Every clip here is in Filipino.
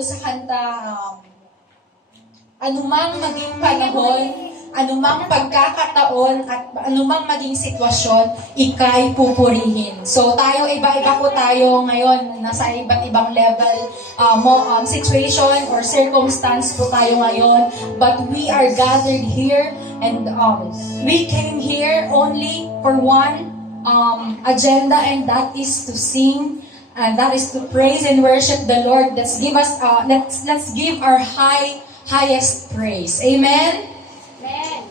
doon sa kanta, anumang maging panahon, anumang pagkakataon, at anumang maging sitwasyon, ika'y pupurihin. So tayo, iba-iba po tayo ngayon, nasa iba't ibang level, situation or circumstance po tayo ngayon, but we are gathered here, and we came here only for one agenda, and that is to sing, and that is to praise and worship the Lord. Let's give our highest praise. Amen? Amen.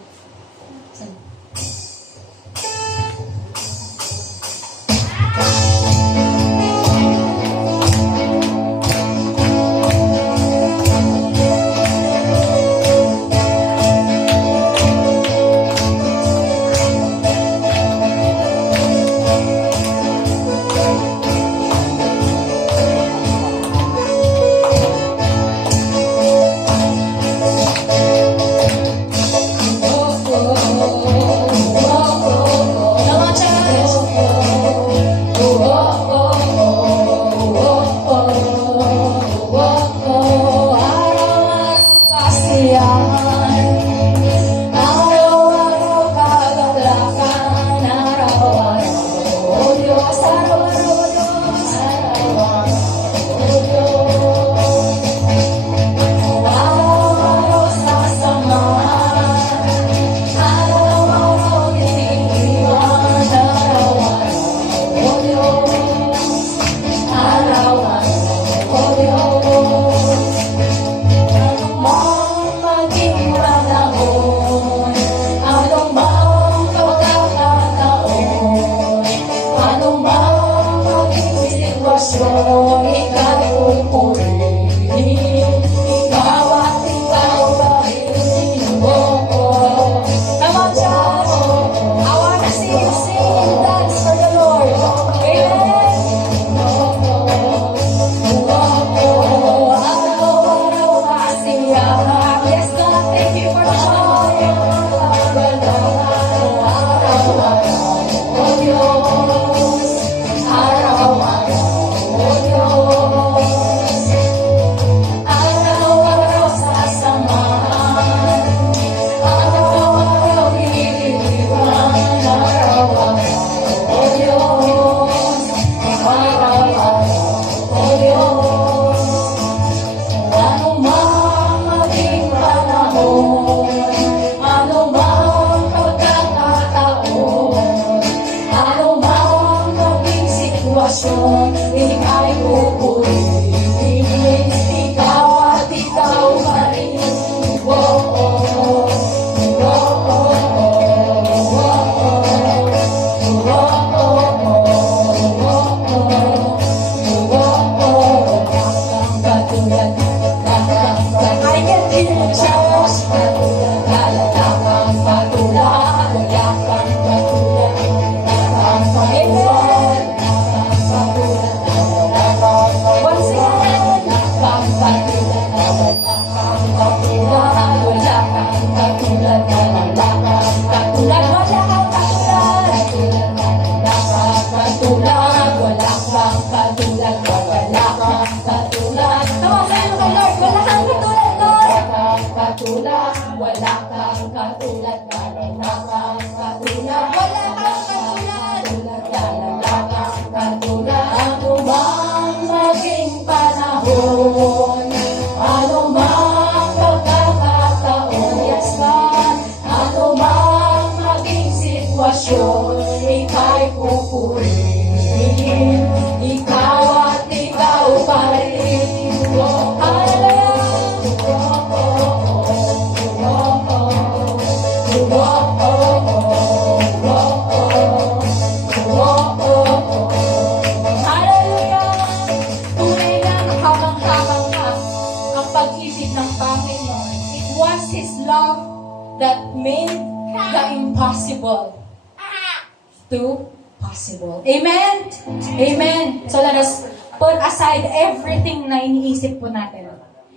Possible. Amen? Amen. So let us put aside everything na iniisip po natin.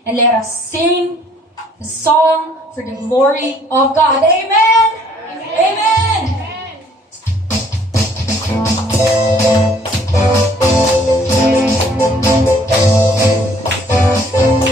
And let us sing the song for the glory of God. Amen? Amen! Amen.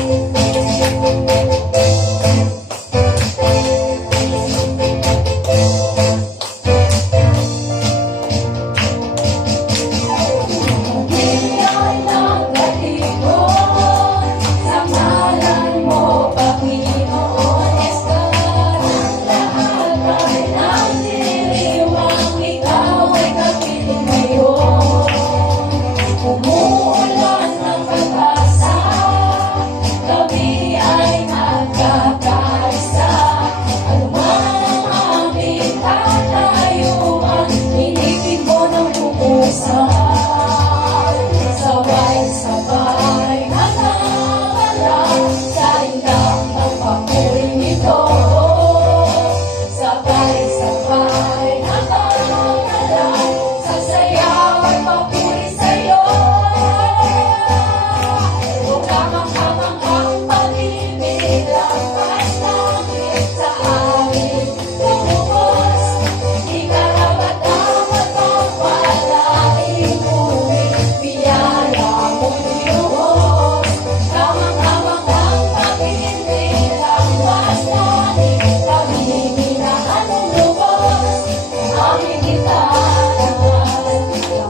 kita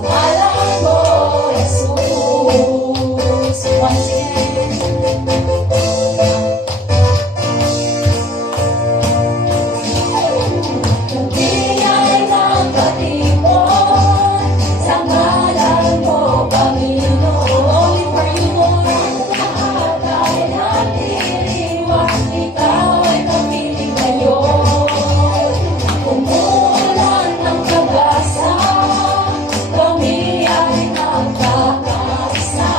pangalan mo, Jesus. Once again. Biyay ng katipon, sa ngalan mo, Panginoon. Only for you, Lord. Lahat ay nagdiriwang, ikaw ay kapiling ngayon. Umuulan ng pag-asa, kami ay nagkakaisa.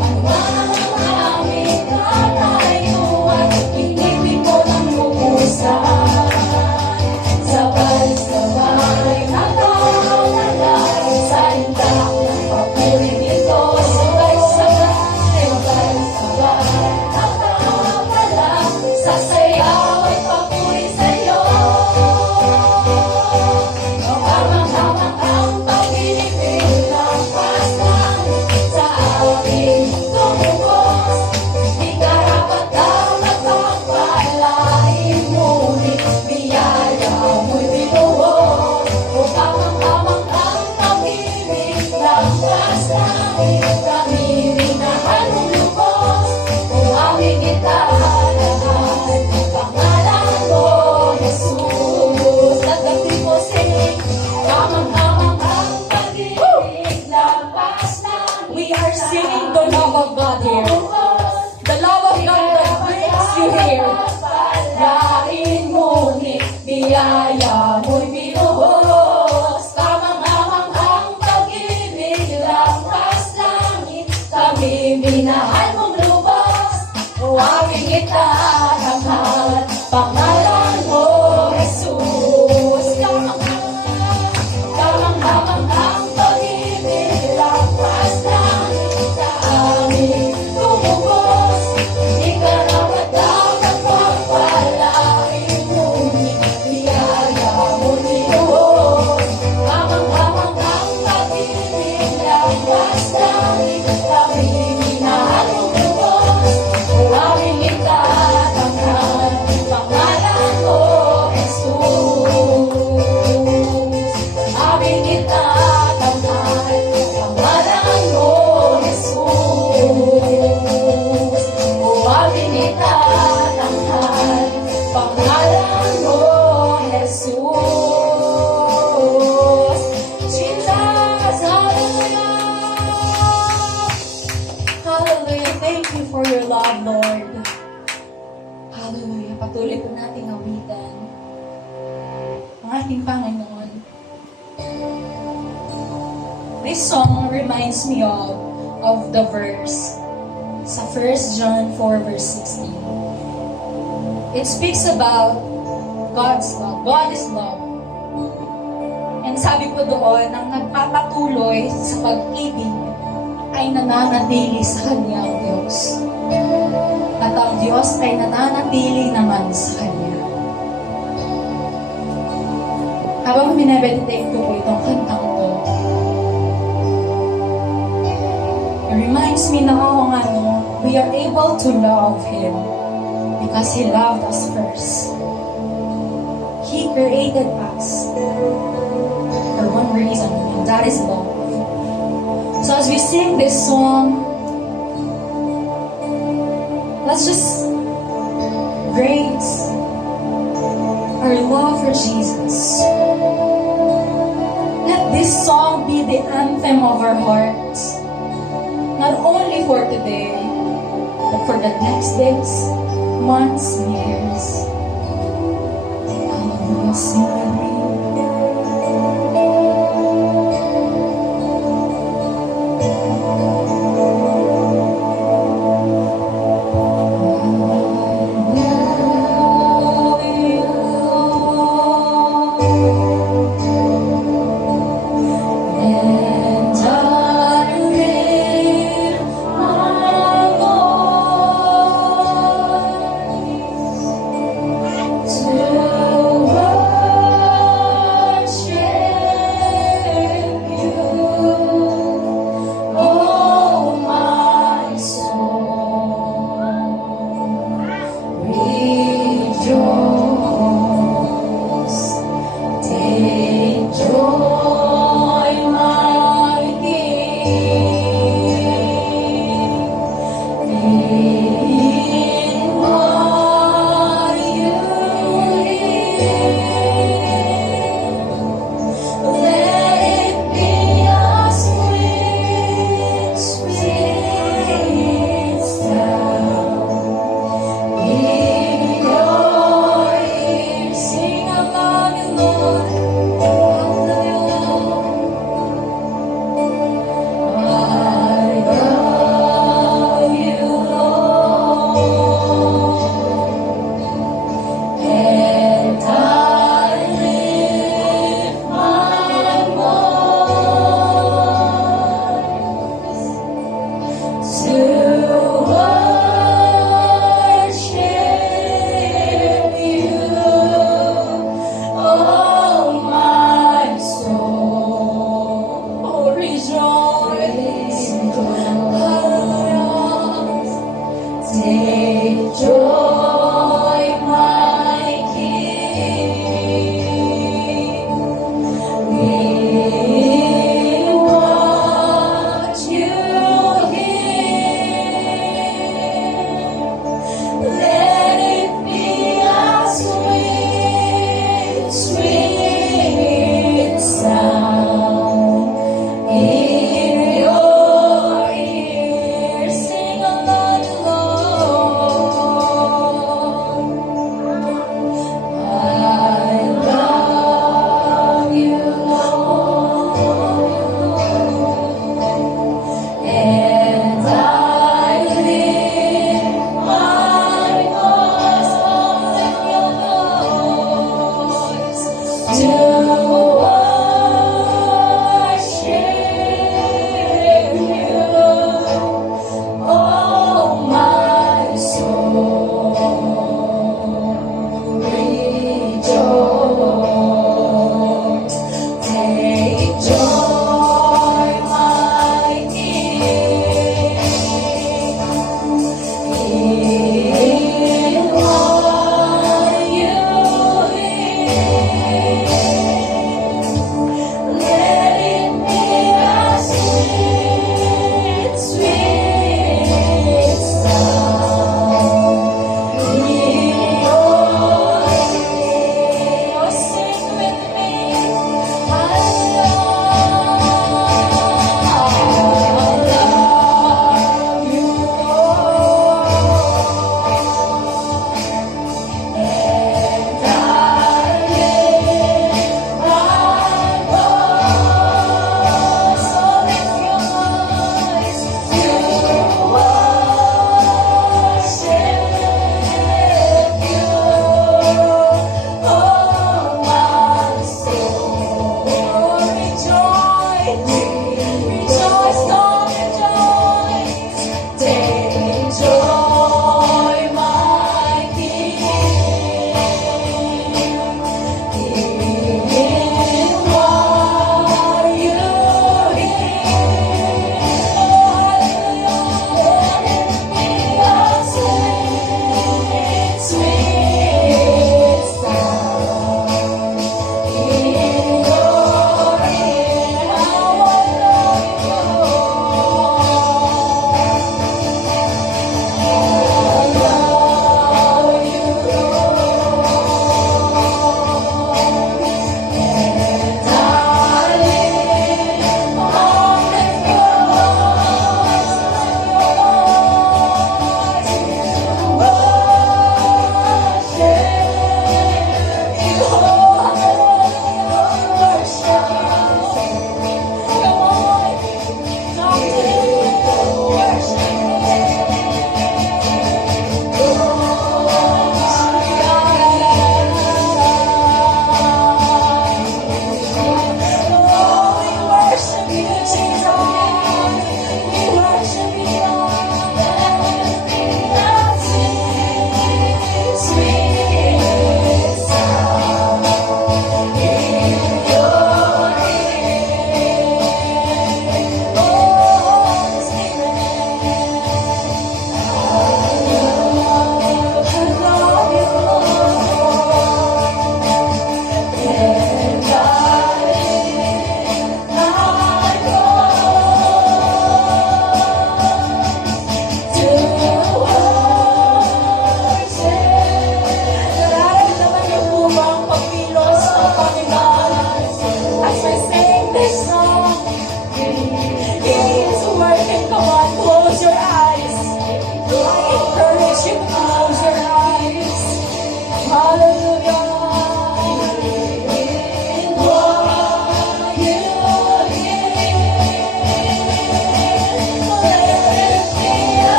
Ang mga aming katayuan, inibig mo ng lubusan. Sabay-sabay nagkakalat sa intak ng papuri dito. Sabay-sabay nagkakalat sa sayaw at papuri sa'yo. Kamang-kamang ang pag-ibig ng paslan sa aking tumubos. Di karapat-dapat ang palain, ngunit biyaya mo'y binuhos. O kamang-kamang ang pag-ibig ng paslan, kami minahan mong lubos. O aming italahan, pangalan mo, Jesus. Let the people sing. Kamang-kamang ang pag-ibig ng paslan. We are singing the love of God here. The love of God that brings you here. Lain ngunit biyaya mo'y binuhos. Kamang-kamang ang pag-ibig lampas langit. Kami minahal mong lubos. O aming itatanghal, pangalan mo, Jesus. Kamang-kamang ang pag-ibig lampas langit. Sa aming tumubos. Di karapat-dapat pagpalain, ngunit biyaya mo'y binuhos. Kamang-kamang ang pag-ibig lampas langit. Kami minahal mong lubos. O aming itatanghal, pangalan mo, Jesus. Aming itatanghal, pangalan mo, Jesus. O aming itatanghal, pangalan mo, Jesus. Jesus, hallelujah! Hallelujah! Thank you for your love, Lord. Hallelujah! Patuloy po nating awitan ang ating Panginoon. This song reminds me of the verse sa 1 John 4 verse 16. It speaks about God's love. God is love. And sabi po doon, ang nagpapatuloy sa pag-ibig ay nananatili sa Kanya ang Diyos. At ang Diyos ay nananatili naman sa Kanya. Habang minameditate ko po itong kantang to, it reminds me na we are able to love Him because He loved us first. He created us for one reason, and that is love. So as we sing this song, let's just raise our love for Jesus. Let this song be the anthem of our hearts, not only for today, but for the next days, months, years. Hallelujah, sing with me.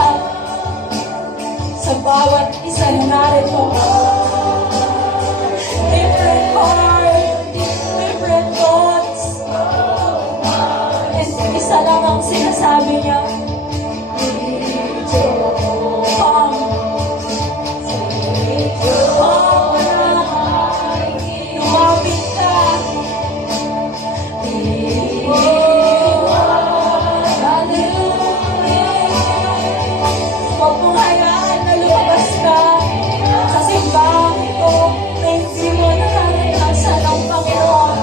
lahat. Sa bawat isa na narito. Different heart, different thoughts. And isa lang ang sinasabi niya. Come. Come na. Lumapit ka. Huwag mong hayaan na lumabas ka sa simbahang ito na hindi mo nararanasan ang Panginoon.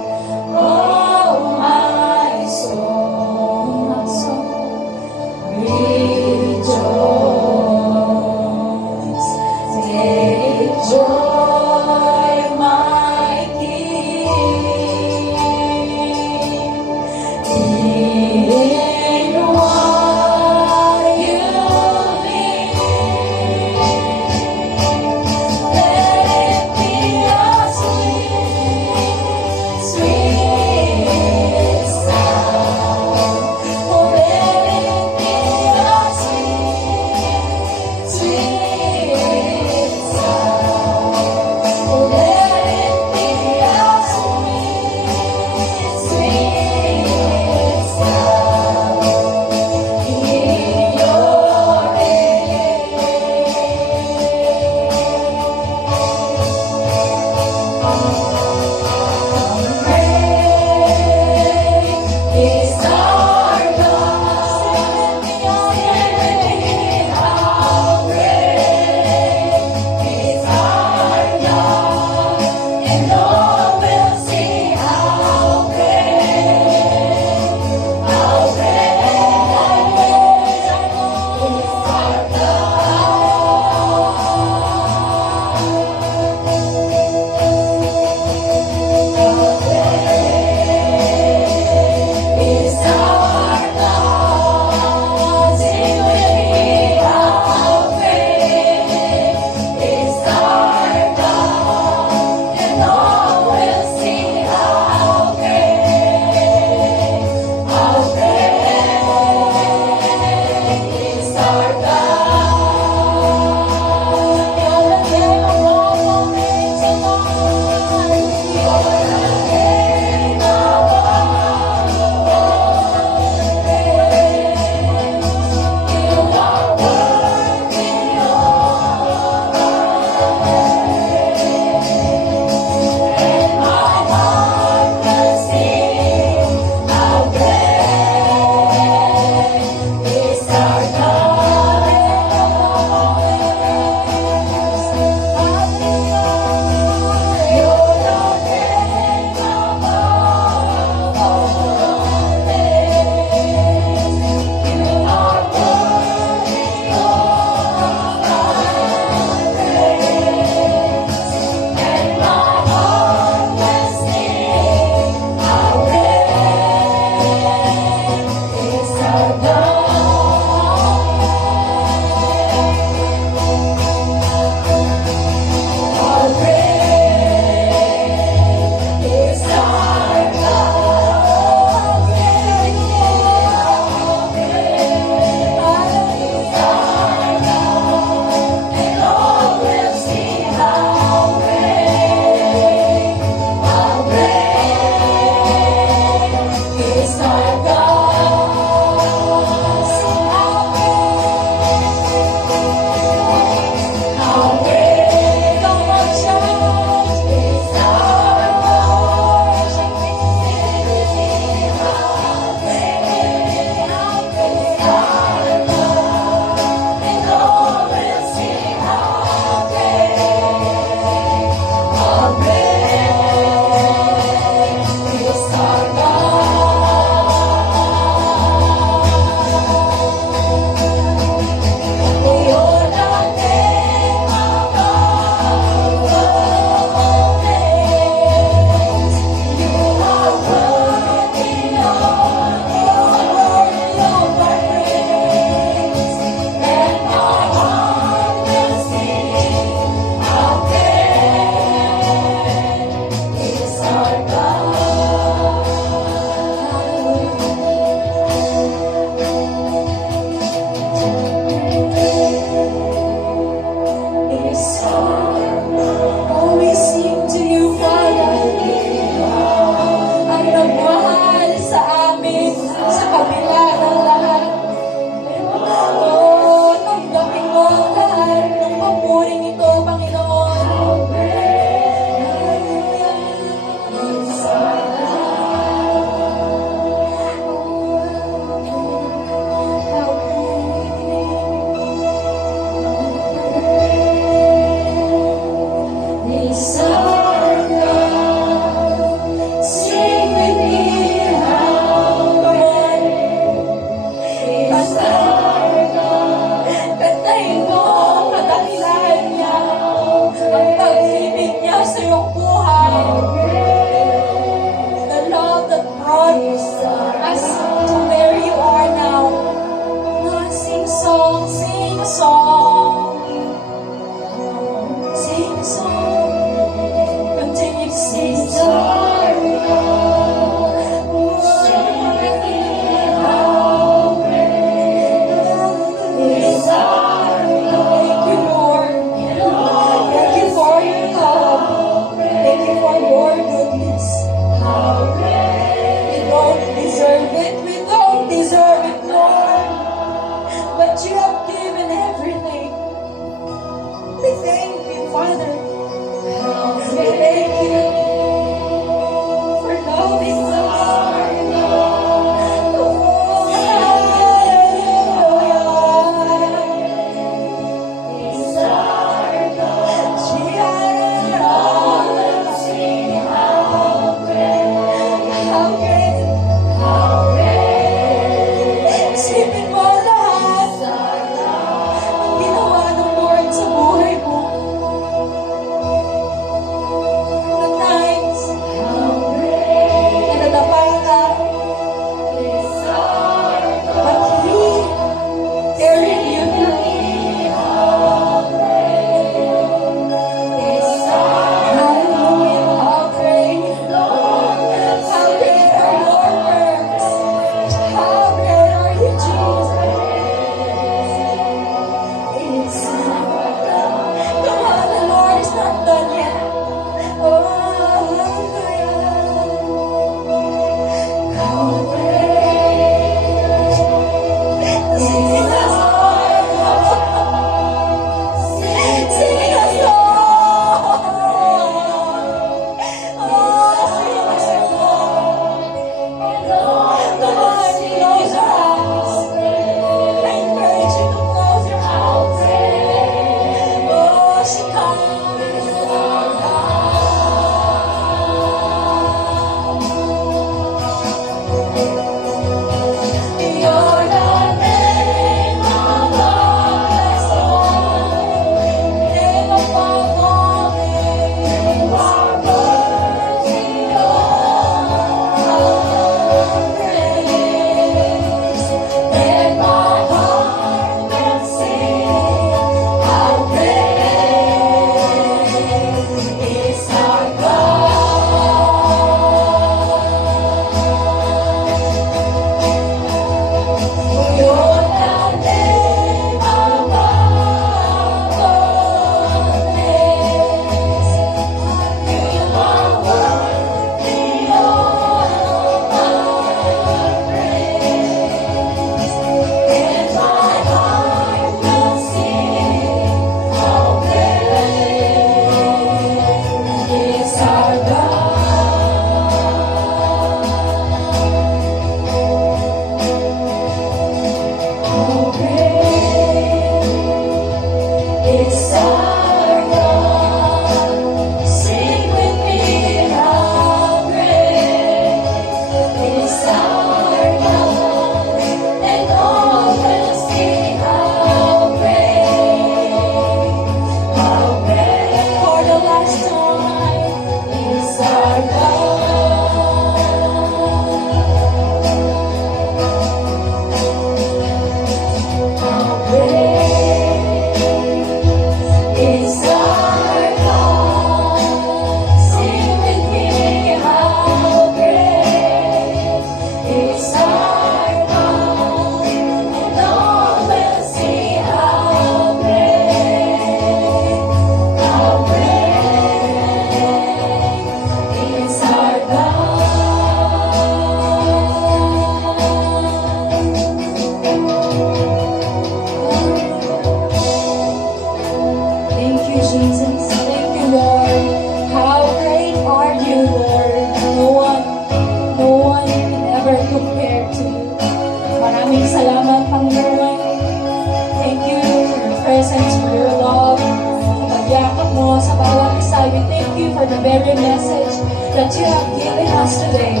message that you have given us today.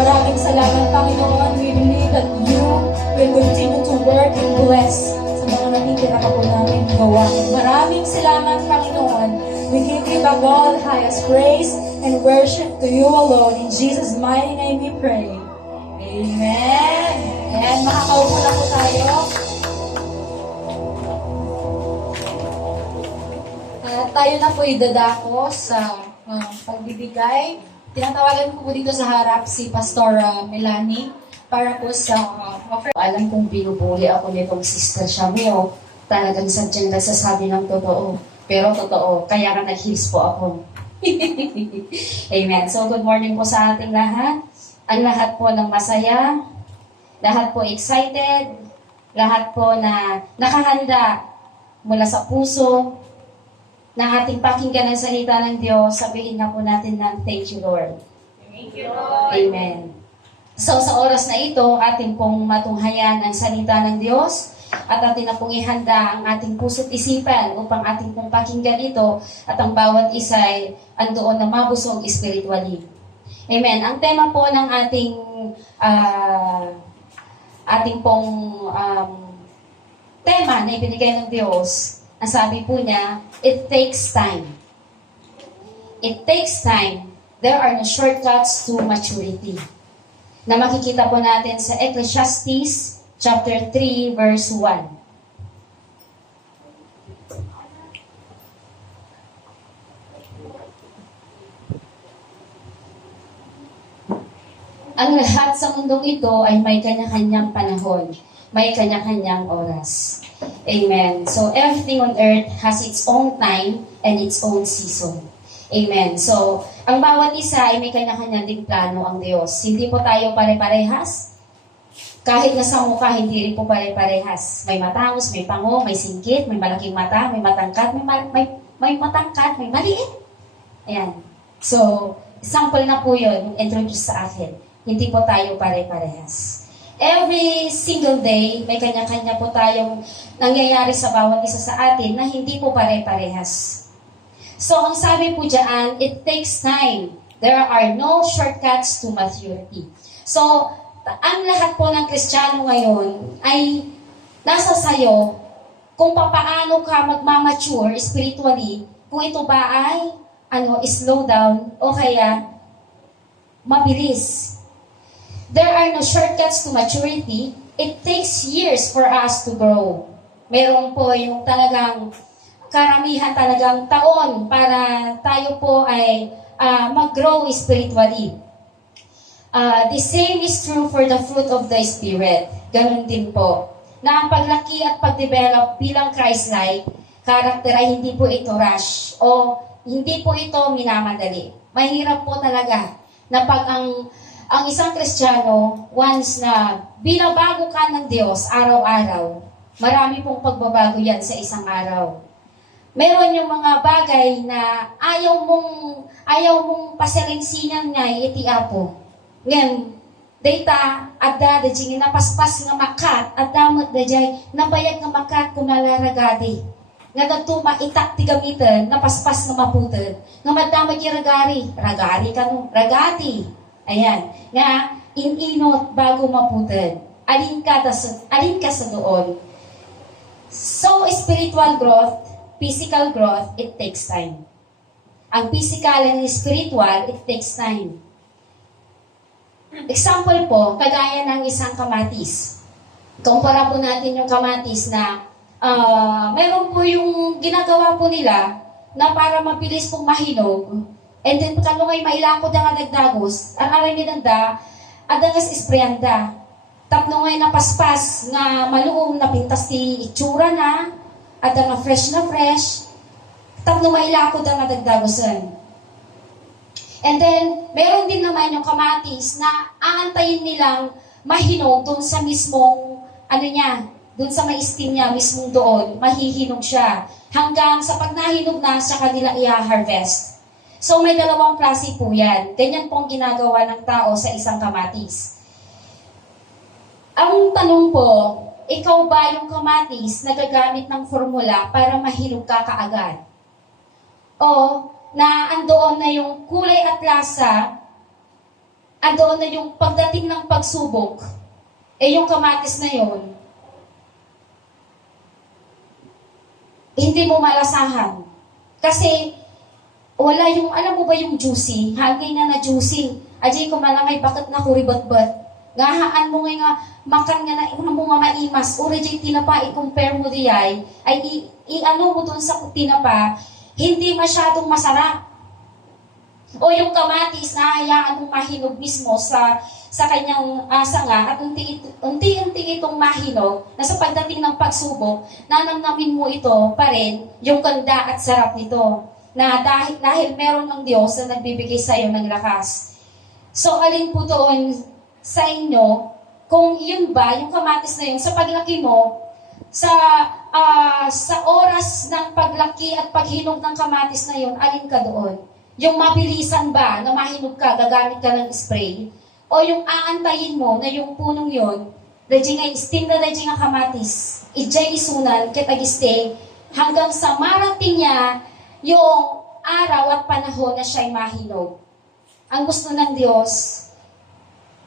Maraming salamat, Panginoon. We believe that you will continue to work and bless sa mga natitira pa po namin gawain. Maraming salamat, Panginoon. We give you the all highest praise and worship to you alone. In Jesus' mighty name we pray. Amen. Ayan, makakaupo na po tayo. Tayo na po idadako sa pagbibigay. Tinatawagan ko po dito sa harap si Pastor Melanie para po sa offer. Alam kong binubuli ako nitong sister Shamio. Talagang sadyang nagsasabi ng totoo. Pero totoo, kaya ka nag-heals po ako. Amen. So good morning po sa ating lahat. Ang lahat po ng masaya, lahat po excited, lahat po na nakahanda mula sa puso, na ating pakinggan ang salita ng Diyos, sabihin na po natin ng thank you, Lord. Thank you, Lord. Amen. So sa oras na ito, ating pong matunghayan ang salita ng Diyos at ating na pong ihanda ang ating puso't isipan upang ating pong pakinggan ito at ang bawat isa ay andoon na mabusog spiritually. Amen. Ang tema po ng ating pong tema na ibinigay ng Diyos, ang sabi po niya, it takes time. It takes time. There are no shortcuts to maturity. Na makikita po natin sa Ecclesiastes chapter 3 verse 1. Ang lahat sa mundong ito ay may kanya-kanyang panahon, may kanya-kanyang oras. Amen. So everything on earth has its own time and its own season. Amen. So, ang bawat isa ay may kanya-kanya ding plano ang Diyos. Hindi po tayo pare-parehas. Kahit na sa mukha, hindi rin po pare-parehas. May matangos, may pango, may singkit, may malaking mata, may matangkat, may matangkat, may maliit. Ayan. So, sample na po yun, yung introduce sa akin. Hindi po tayo pare-parehas. Every single day, may kanya-kanya po tayong nangyayari sa bawat isa sa atin na hindi po pare-parehas. So, ang sabi po dyan, it takes time. There are no shortcuts to maturity. So, ang lahat po ng Kristiyano ngayon ay nasa sayo kung paano ka magmamature spiritually, kung ito ba ay slow down o kaya mabilis. There are no shortcuts to maturity. It takes years for us to grow. Meron po yung talagang karamihan talagang taon para tayo po ay mag-grow spiritually. The same is true for the fruit of the Spirit. Ganun din po. Na ang paglaki at pagdevelop bilang Christ-like, character ay hindi po ito rush o hindi po ito minamadali. Mahirap po talaga na pag ang isang Kristiyano, once na binabago ka ng Diyos araw-araw, marami pong pagbabago yan sa isang araw. Meron yung mga bagay na ayaw mong paselengsingan nga itiapo. Ngayon, data adda da jing napaspas nga makat at damat da jay nabayag nga makat kumalaragadi. Nga nagtuma itak ti gamitan napaspas nga maputan. Nga madamag ragari ragati. Ayan, nga inot bago maputan. Alin ka sa doon. So spiritual growth, physical growth, it takes time. Ang physical and spiritual, it takes time. Example po, kagaya ng isang kamatis. Kumpara po natin yung kamatis na meron po yung ginagawa po nila na para mabilis pong mahinog. And then, kalungay mailakod ang nagdagos, ang aray ni danda, adangas ispreyanda. Tapno ngay napaspas nga maluong napintas ti itsura na, at ang fresh na fresh, tapno mailakod ang nagdagosan. And then, meron din naman yung kamatis na aantayin nilang mahinog doon sa mismong, doon sa maistim niya, mismong doon, mahihinog siya. Hanggang sa pag nahinog na, sa kanila i-harvest. So, may dalawang klase po yan. Ganyan pong ginagawa ng tao sa isang kamatis. Ang tanong po, ikaw ba yung kamatis na gagamit ng formula para mahinog ka kaagad? O, na andoon na yung kulay at lasa, andoon na yung pagdating ng pagsubok, yung kamatis na yon, hindi mo malasahan. Kasi, wala yung, alam mo ba yung juicy? Hagay na juicy. Ajay ko malamay, bakit na kuribat-bat? Ngahaan mo nga, makan nga na, una mo nga maimas, uri jay tinapa, i-compare mo diyay, ay i-ano mo dun sa tinapa, hindi masyadong masarap. O yung kamatis na hayaan mong mahinog mismo sa kanyang sanga at unti-unti itong mahinog na sa pagdating ng pagsubok, nanamnamin mo ito pa rin yung ganda at sarap nito na dahil meron ng Diyos na nagbibigay sa iyo ng lakas. So alin po doon sa inyo, kung yun ba, yung kamatis na yun, sa paglaki mo, sa oras ng paglaki at paghinog ng kamatis na yun, alin ka doon? Yung mabilisan ba na mahinog ka, gagamit ka ng spray? O yung aantayin mo na yung punong yun, ready nga, steam na ready nga kamatis, ijay isunan, kitagiste, hanggang sa marating niya yung araw at panahon na siya'y mahinog. Ang gusto ng Diyos,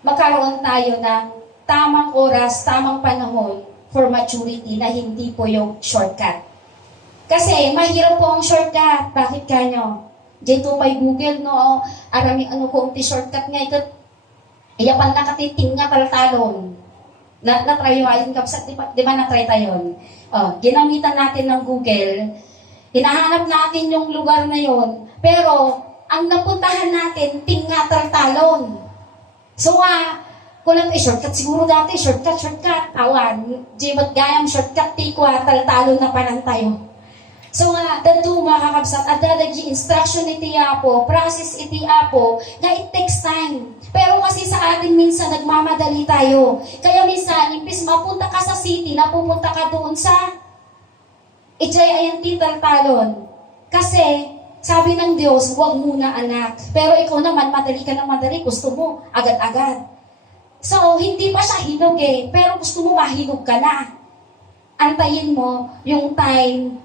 magkaroon tayo ng tamang oras, tamang panahon for maturity na hindi po yung shortcut. Kasi mahirap po ang shortcut. Bakit kanyo? Dito may Google, no? Arami ko, shortcut nga. Iya pang nakatiting nga talatalon. Na-try yung kapsat, di ba na-try tayo? Ginamitan natin ng Google. Hinahanap natin yung lugar na yon. Pero, ang napuntahan natin, tinga talatalon. So kung lang shortcut siguro dati, shortcut. Awan, di ba't gayam shortcut, tikwa, taltalon na panan tayo. So dadu mga kakabsat, at dadagi instruction iti apo, process iti apo, na it takes time. Pero kasi sa atin minsan nagmamadali tayo. Kaya minsan, imbis mapunta ka sa city, napupunta ka doon sa ijay ayan ti taltalon. Kasi, sabi ng Diyos, huwag muna anak. Pero ikaw naman, madali ka ng madali. Gusto mo, agad-agad. So, hindi pa siya hinog pero gusto mo mahinog ka na. Antayin mo yung time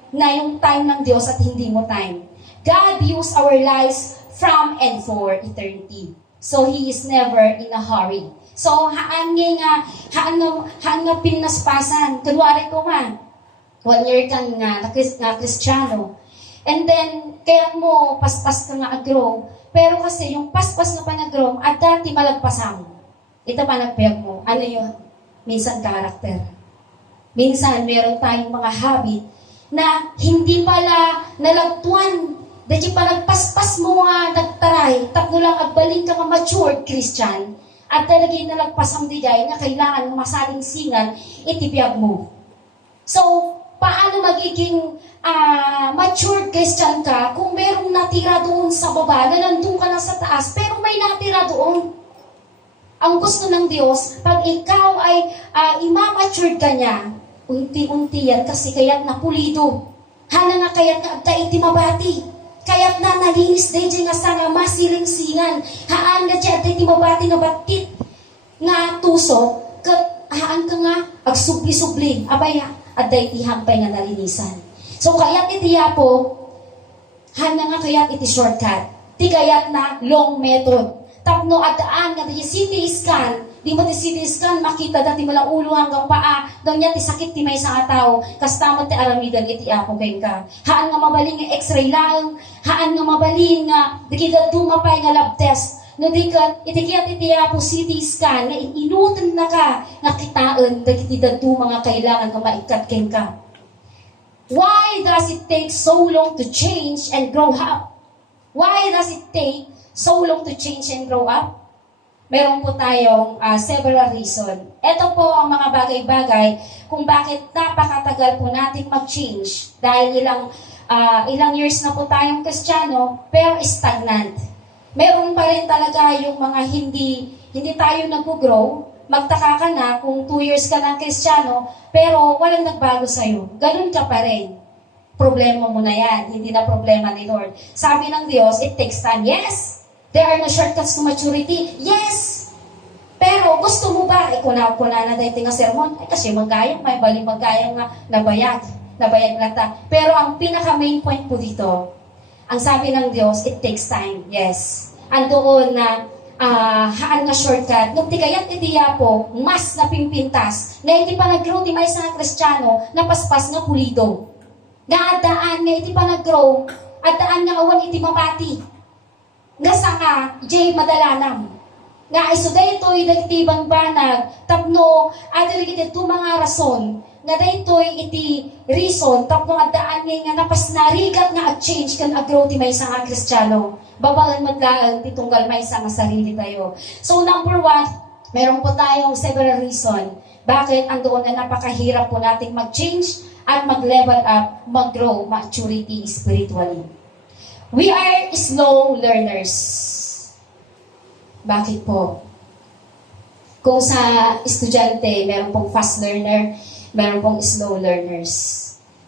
ng Diyos at hindi mo time. God used our lives from and for eternity. So, He is never in a hurry. So, haan nga pinaspasan. Kunwari ko nga, 1 year kang na Kristiyano. And then, kaya mo, paspas ka nga agro. Pero kasi, yung paspas na panagro, at dati malagpasam. Ito pa nagpeg mo. Ano yun? Minsan karakter. Minsan, meron tayong mga habit na hindi pala nalagtuan. Dahil pa nagpaspas mo nga, nagtaray, tapno lang agbaling ka nga matured Christian, at talagay nalagpasam digay nga kailangan masaling singan, itibiyag mo. So, paano magiging mature Christian ka kung merong natira doon sa baba, na nandun ka na sa taas, pero may natira doon? Ang gusto ng Diyos, pag ikaw ay imamature ka niya, unti-unti yan kasi kaya't napulido. Hana nga kaya't nga agta iti mabati. Kaya't na nalinis day nga sana masiling-singan. Haan nga dyan iti mabati nga batit nga tusok, haan ka nga agsubli-subli. Abaya, at day iti hampay nga nalinisan. So kaya't iti yapo, hana nga kaya't iti shortcut. Ti kaya't na long method. Tapno adaan nga di CT scan, di mo ti CT scan makita dati mula ulo hanggang paa, daw niya ti sakit ti may sa tao, kastamot ti aramidan iti ako kay ka. Haan nga mabaling nga x-ray lang, haan nga mabaling nga di kita dumapay nga lab test. No di ka itikiyat iti apo CT scan nga inutan na ka nga kitaan dagiti dadu mga kailangan nga maikat kay ka. Why does it take so long to change and grow up? Why does it take so long to change and grow up? Meron po tayong several reason. Ito po ang mga bagay-bagay kung bakit napakatagal po natin mag-change. Dahil ilang years na po tayong Kristiyano, pero stagnant. Meron pa rin talaga yung mga hindi tayo nag-grow. Magtaka ka na kung 2 years ka ng Kristiyano, pero walang nagbago sa'yo. Ganun ka pa rin. Problema mo na yan. Hindi na problema ni Lord. Sabi ng Diyos, it takes time. Yes! There are no shortcuts to maturity. Yes! Pero gusto mo ba, kuna na dahil nga sermon, ay kasi magayang, may balik magayang nga, nabayag na ta. Pero ang pinaka main point po dito, Ang sabi ng Diyos, it takes time. Yes. Andoon na haan nga shortcut. Nung ti kayat itiya po, mas napimpintas, na iti pa nag-grow ti may sa Kristiyano, na paspas nga pulido. Nga adaan nga iti pa nag-grow, adaan nga awan iti mapati. Nga saka, jay madalanam. Nga isuday ito'y dagitibang banag, tapno, adaligit ito mga rason, nga daytoy iti reason, tapno adaan nga napas narigat nga at-change kan agrow ti may sa nga Kristiyano. Babangan matlaan ti tunggal may sa nga sarili tayo. So number 1, meron po tayong several reason bakit andoon na napakahirap po nating mag-change at mag-level up, mag-grow, maturity spiritually. We are slow learners. Bakit po? Kung sa estudyante, meron pong fast learner, meron pong slow learners.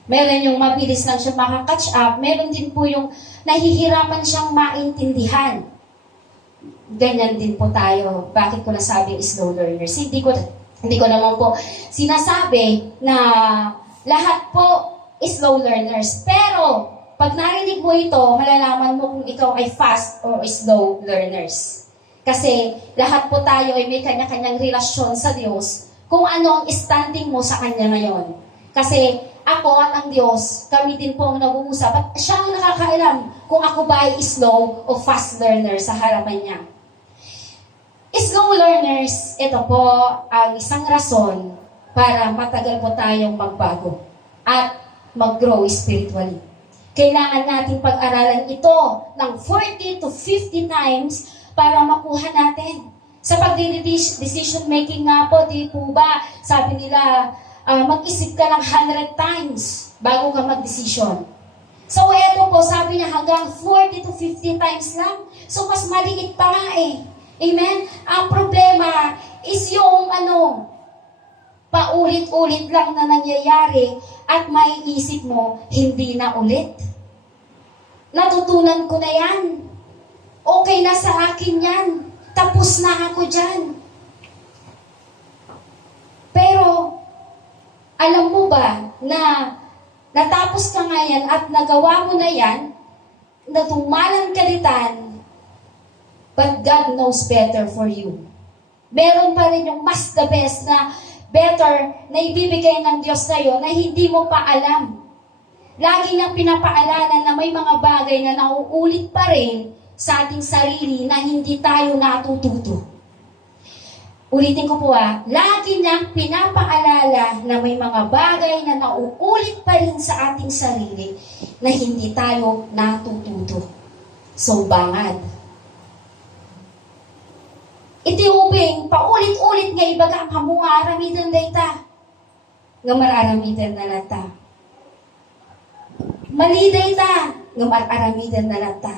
Meron yung mabilis lang siya makaka-catch up, meron din po yung nahihirapan siyang maintindihan. Ganyan din po tayo. Bakit ko nasabing slow learners? Hindi ko naman po sinasabi na lahat po slow learners. Pero, pag narinig mo ito, malalaman mo kung ikaw ay fast or slow learners. Kasi lahat po tayo ay may kanya-kanyang relasyon sa Diyos kung ano ang standing mo sa Kanya ngayon. Kasi ako at ang Diyos, kami din po ang nag-uusap at siya ang nakakaalam kung ako ba ay slow o fast learner sa harapan niya. Slow learners, ito po ang isang rason para matagal po tayong magbago at mag-grow spiritually. Kailangan nating pag-aralan ito ng 40 to 50 times para makuha natin. Sa pag-decision making nga po, di po ba, sabi nila, mag-isip ka ng 100 times bago ka mag-decision. So, eto po, sabi niya hanggang 40 to 50 times lang. So, mas maliit pa nga eh. Amen? Ang problema is yung paulit-ulit lang na nangyayari at may isip mo, hindi na ulit. Natutunan ko na yan. Okay na sa akin yan. Tapos na ako dyan. Pero, alam mo ba na natapos ka nga yan at nagawa mo na yan, natumalan ka ritan, but God knows better for you. Meron pa rin yung mas the best na better na ibibigay ng Diyos sa'yo na hindi mo pa alam. Lagi niyang pinapaalala na may mga bagay na nauulit pa rin sa ating sarili na hindi tayo natututo. Ulitin ko po lagi niyang pinapaalala na may mga bagay na nauulit pa rin sa ating sarili na hindi tayo natututo. So, bangad. Itiubing, paulit-ulit nga ibaga ang hamunga aramidan dayta. Nga mararamidan na lata. Mali dayta, nga mararamidan na lata.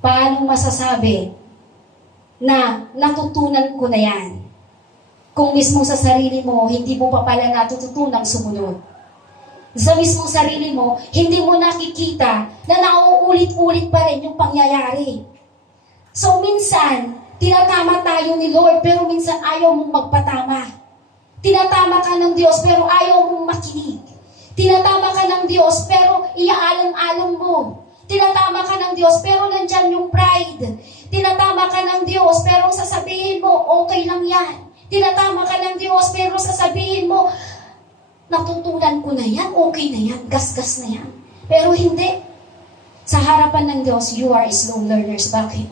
Paano masasabi na natutunan ko na yan? Kung mismo sa sarili mo, hindi mo pa pala natututunang sumunod. Sa mismo sarili mo, hindi mo nakikita na nauulit-ulit pa rin yung pangyayari. So minsan, tinatama tayo ni Lord, pero minsan ayaw mong magpatama. Tinatama ka ng Diyos, pero ayaw mong makinig. Tinatama ka ng Diyos, pero iaalam-alam mo. Tinatama ka ng Diyos, pero nandyan yung pride. Tinatama ka ng Diyos, pero sasabihin mo, okay lang yan. Tinatama ka ng Diyos, pero sasabihin mo, natutunan ko na yan, okay na yan, gas-gas na yan. Pero hindi. Sa harapan ng Diyos, you are slow learners. Bakit?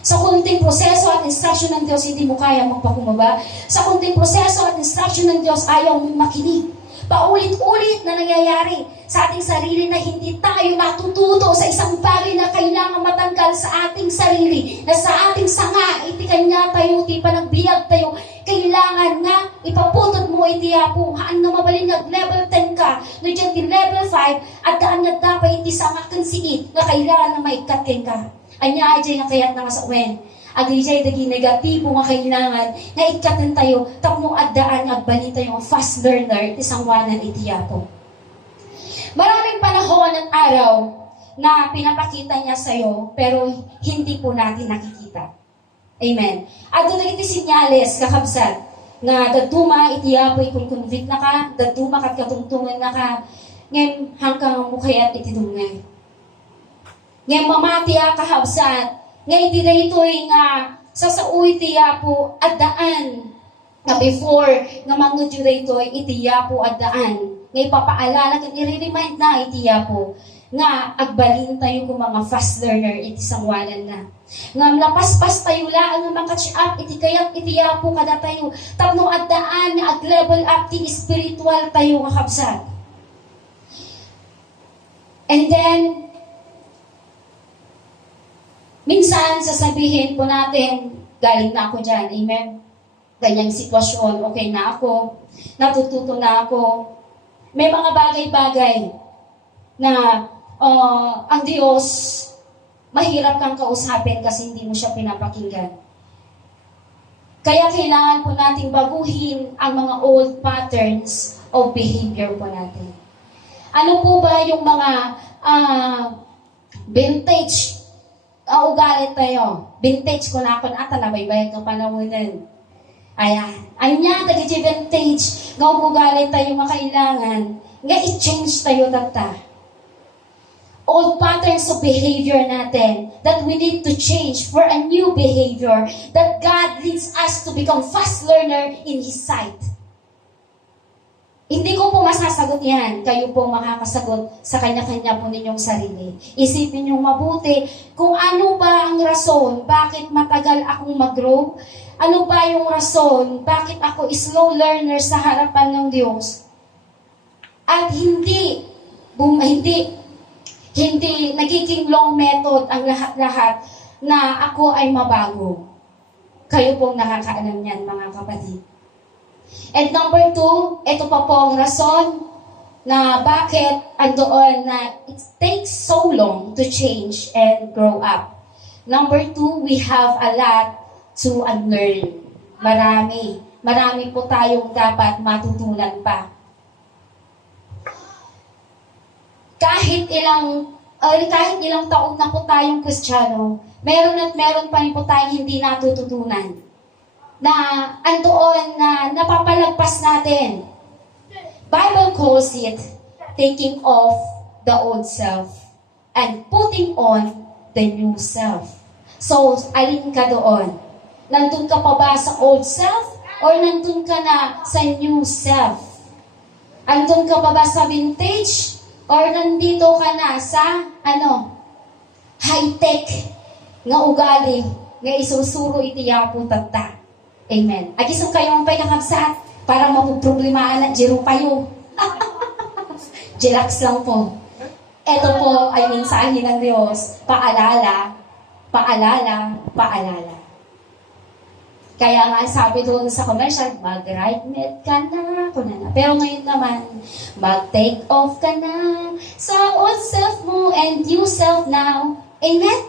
Sa kunting proseso at instruction ng Diyos, hindi mo kaya magpakumaba. Sa kunting proseso at instruction ng Diyos, ayaw mong makinig. Paulit-ulit na nangyayari sa ating sarili na hindi tayo natututo sa isang bagay na kailangan matanggal sa ating sarili, na sa ating sanga, iti kanya tayo, iti panagbiag tayo, kailangan nga ipaputod mo iti po, haan na mabalin nga level 10 ka, no dyan ti level 5, at daan nga dapat iti sanga kansiit, na kailangan na maikat ka. Anya ajay nga kayat na nga sa uwen. Agijay dagi negatibo nga kailangan nga ikatin tayo tapno addaan agbali tayo fast learner isang wanan itiyapo. Maraming panahon at araw na pinapakita niya sa iyo pero hindi po natin nakikita. Amen. At doon iti sinyales kakabsat nga daduma itiyapo kung convict na ka, daduma kat katungtungan na ka, ngayon hanggang mukayat iti dungay. Ngay mamati kahabsat. Ngay di daytoy nga sasauy tiya po at daan. Na before nga mangudyo daytoy itiya po at daan. Ngay papaalala ken i-remind na itiya po nga agbalin tayo kung mga fast learner iti sangwanan na. Nga lapaspas tayo lang nga makatch up iti kayat itiya po kada tayo. Tapno at daan nga ag-level up ti spiritual tayo nga kabsat. And then, minsan sasabihin po natin, galing na ako dyan, amen? Ganyang sitwasyon, okay na ako, natututo na ako. May mga bagay-bagay na ang Diyos, mahirap kang kausapin kasi hindi mo siya pinapakinggan. Kaya kailangan po nating baguhin ang mga old patterns of behavior po natin. Ano po ba yung mga vintage ugali tayo? Vintage ko na ako na ata nabaybayag ng panamunan. Ayan. Anya, nagiging vintage. Nga ugali tayo nga kailangan. Nga i-change tayo tata. Old patterns of behavior natin that we need to change for a new behavior that God leads us to become fast learner in His sight. Hindi ko po masasagot yan. Kayo po makakasagot sa kanya-kanya po ninyong sarili. Isipin niyong mabuti kung ano ba ang rason bakit matagal akong mag-grow. Ano ba yung rason bakit ako slow learner sa harapan ng Diyos. At hindi nagiging long method ang lahat-lahat na ako ay mabago. Kayo pong nakakaalam yan, mga kapatid. And number 2, ito pa po ang rason na bakit andoon na it takes so long to change and grow up. Number 2, we have a lot to unlearn. Marami po tayong dapat matutunan pa. Kahit ilang taon na po tayong Kristiyano, meron pa rin po tayong hindi natututunan. Na andoon na napapalagpas natin. Bible calls it taking off the old self and putting on the new self. So, alin ka doon? Nandun ka pa ba sa old self or nandun ka na sa new self? Andun ka pa ba sa vintage or nandito ka na sa high-tech nga ugali nga isusuro iti yapo tata. Amen. Agisong kayo ang pagkakabsat para mapuproblemahan na jiro payo. Jilax lang po. Ito po ay mensahe ng Diyos. Paalala, paalala, paalala. Kaya nga sabi doon sa commercial, mag-right med ka na, Pero ngayon naman, mag-take off ka na sa old self mo and new self now. Amen?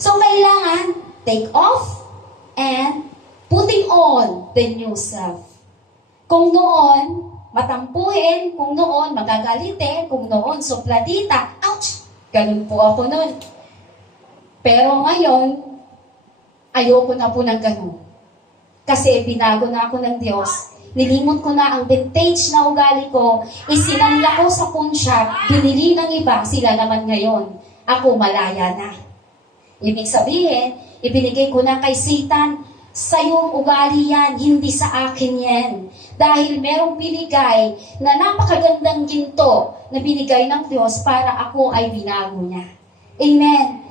So kailangan, take off and putting on the new self. Kung noon, matampuhin, kung noon, magagalitin, kung noon, supladita, ouch! Ganun po ako noon. Pero ngayon, ayoko na po ng ganun. Kasi binago na ako ng Diyos. Nilimot ko na ang vintage na ugali ko, isinangla ko sa pawn shop, binili ng iba, sila naman ngayon. Ako malaya na. Ibig sabihin, ibinigay ko na kay Satan, sa iyong ugali yan, hindi sa akin yan. Dahil merong binigay na napakagandang ginto na binigay ng Diyos para ako ay binago niya. Amen.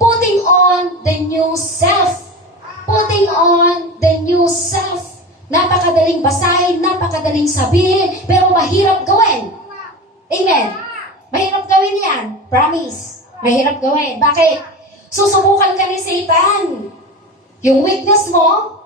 Putting on the new self. Putting on the new self. Napakadaling basahin, napakadaling sabihin, pero mahirap gawin. Amen. Mahirap gawin yan. Promise. Mahirap gawin. Bakit? Susubukan ka ni Satan. Yung weakness mo,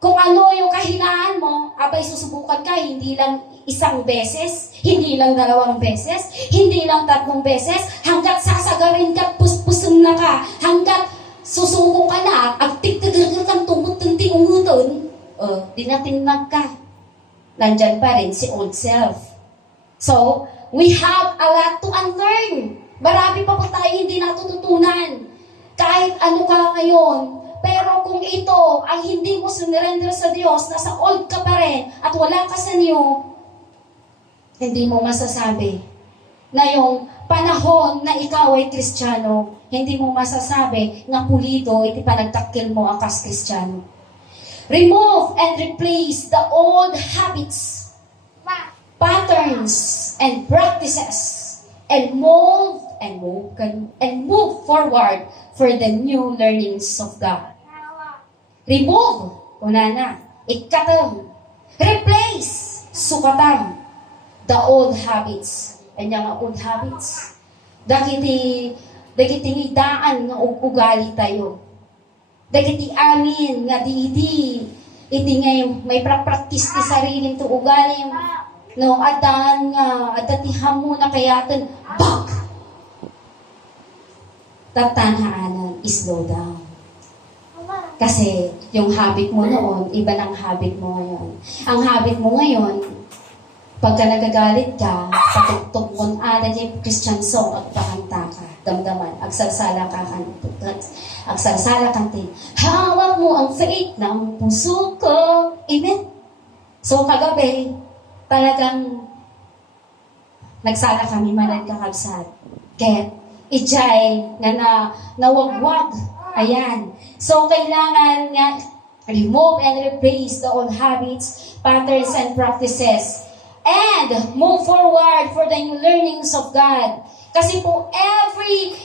kung ano yung kahinaan mo, abay susubukan ka, hindi lang isang beses, hindi lang 2 beses, hindi lang 3 beses, hanggat sasagarin ka, puspusun na ka, hanggat susuko ka na, agtig-tigil kang tumut-tinti unguton, dinatinag ka. Nandyan pa rin si old self. So, we have a lot to unlearn. Marami pa po tayo hindi natututunan. Kahit ano ka ngayon, pero kung ito ang hindi mo sinurrender sa Diyos, nasa old ka pa rin at wala ka sa new, hindi mo masasabi na yung panahon na ikaw ay Kristiyano, hindi mo masasabi nga pulido iti panagtakil mo akas Kristiyano. Remove and replace the old habits, patterns, and practices, and move forward for the new learnings of God. Remove, kunana, ikatam, replace, sukatam, the old habits. And yung old habits, dagiti daan nga ugali tayo. Dagiti amin nga iti ngayon may practice ti sariling to ugali no adan nga adatiham mo na kayaten back. Tatanhaanan, slow down. Kasi yung habit mo noon, iba ng habit mo ngayon. Ang habit mo ngayon, pagka nagagalit ka, patugtog mo ada yung Christian song at pakanta ka, damdaman, agsarsala ka tin. Hawak mo ang faith ng puso ko. Amen? So kagabi, talagang nagsala kami manad kakabsat. Kaya ijay na nawagwag. Ayan. So kailangan nga remove and replace the old habits, patterns, and practices. And move forward for the new learnings of God. Kasi po, every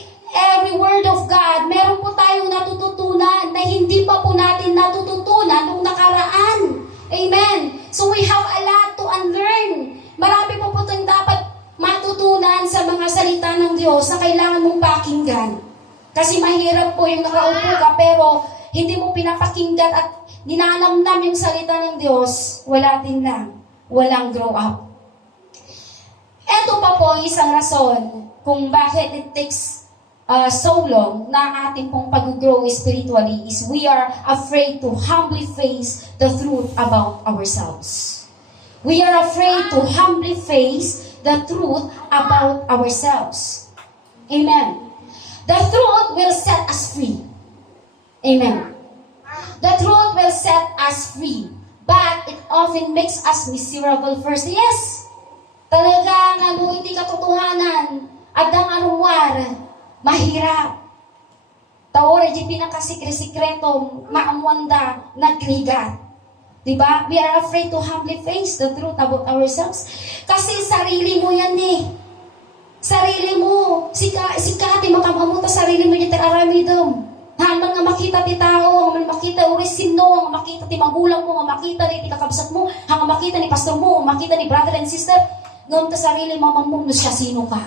word of God, meron po tayong natututunan na hindi pa po natin natututunan nung nakaraan. Amen. So we have a lot to unlearn. Marami po po tayong dapat matutunan sa mga salita ng Diyos na kailangan mong pakinggan. Kasi mahirap po yung nakaupo ka pero hindi mo pinapakinggan at ninanamnam yung salita ng Diyos, wala din lang. Walang grow up. Ito pa po isang rason kung bakit it takes so long na ating pong pag-grow spiritually is we are afraid to humbly face the truth about ourselves. We are afraid to humbly face the truth about ourselves. Amen. The truth will set us free. Amen. The truth will set us free. But it often makes us miserable first. Yes. Talagang hindi katotohanan. Adang arumwar. Mahirap. Taore di pinakasikre-sikreto maamwanda nagrigat. Diba? We are afraid to humbly face the truth about ourselves. Kasi sarili mo yan eh. Sarili mo. Sikati makamamuta sarili mo yung teraramidom. Haman nga makita ti tao, haman makita uri sino, nga makita ti magulang mo, nga makita ni ti kakabsat mo, nga makita ni pastor mo, nga makita ni brother and sister, ngam ta sarili mamamum no siya sino ka.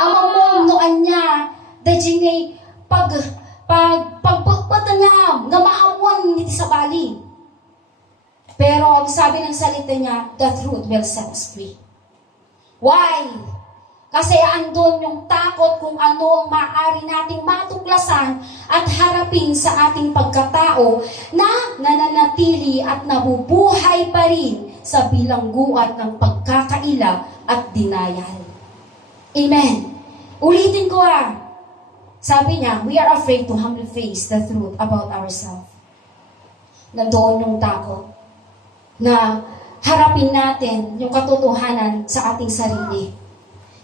Ang mamum no anya, dajing ngay pagpagpatangam, nga maawan ni ti sabali. Pero ang sabi ng salita niya, the truth will set us free. Why? Kasi andun yung takot kung ano ang maaari nating matuklasan at harapin sa ating pagkatao na nananatili at nabubuhay pa rin sa bilangguan ng pagkakaila at denial. Amen. Ulitin ko Sabi niya, we are afraid to humbly face the truth about ourselves. Nandoon yung takot na harapin natin yung katotohanan sa ating sarili.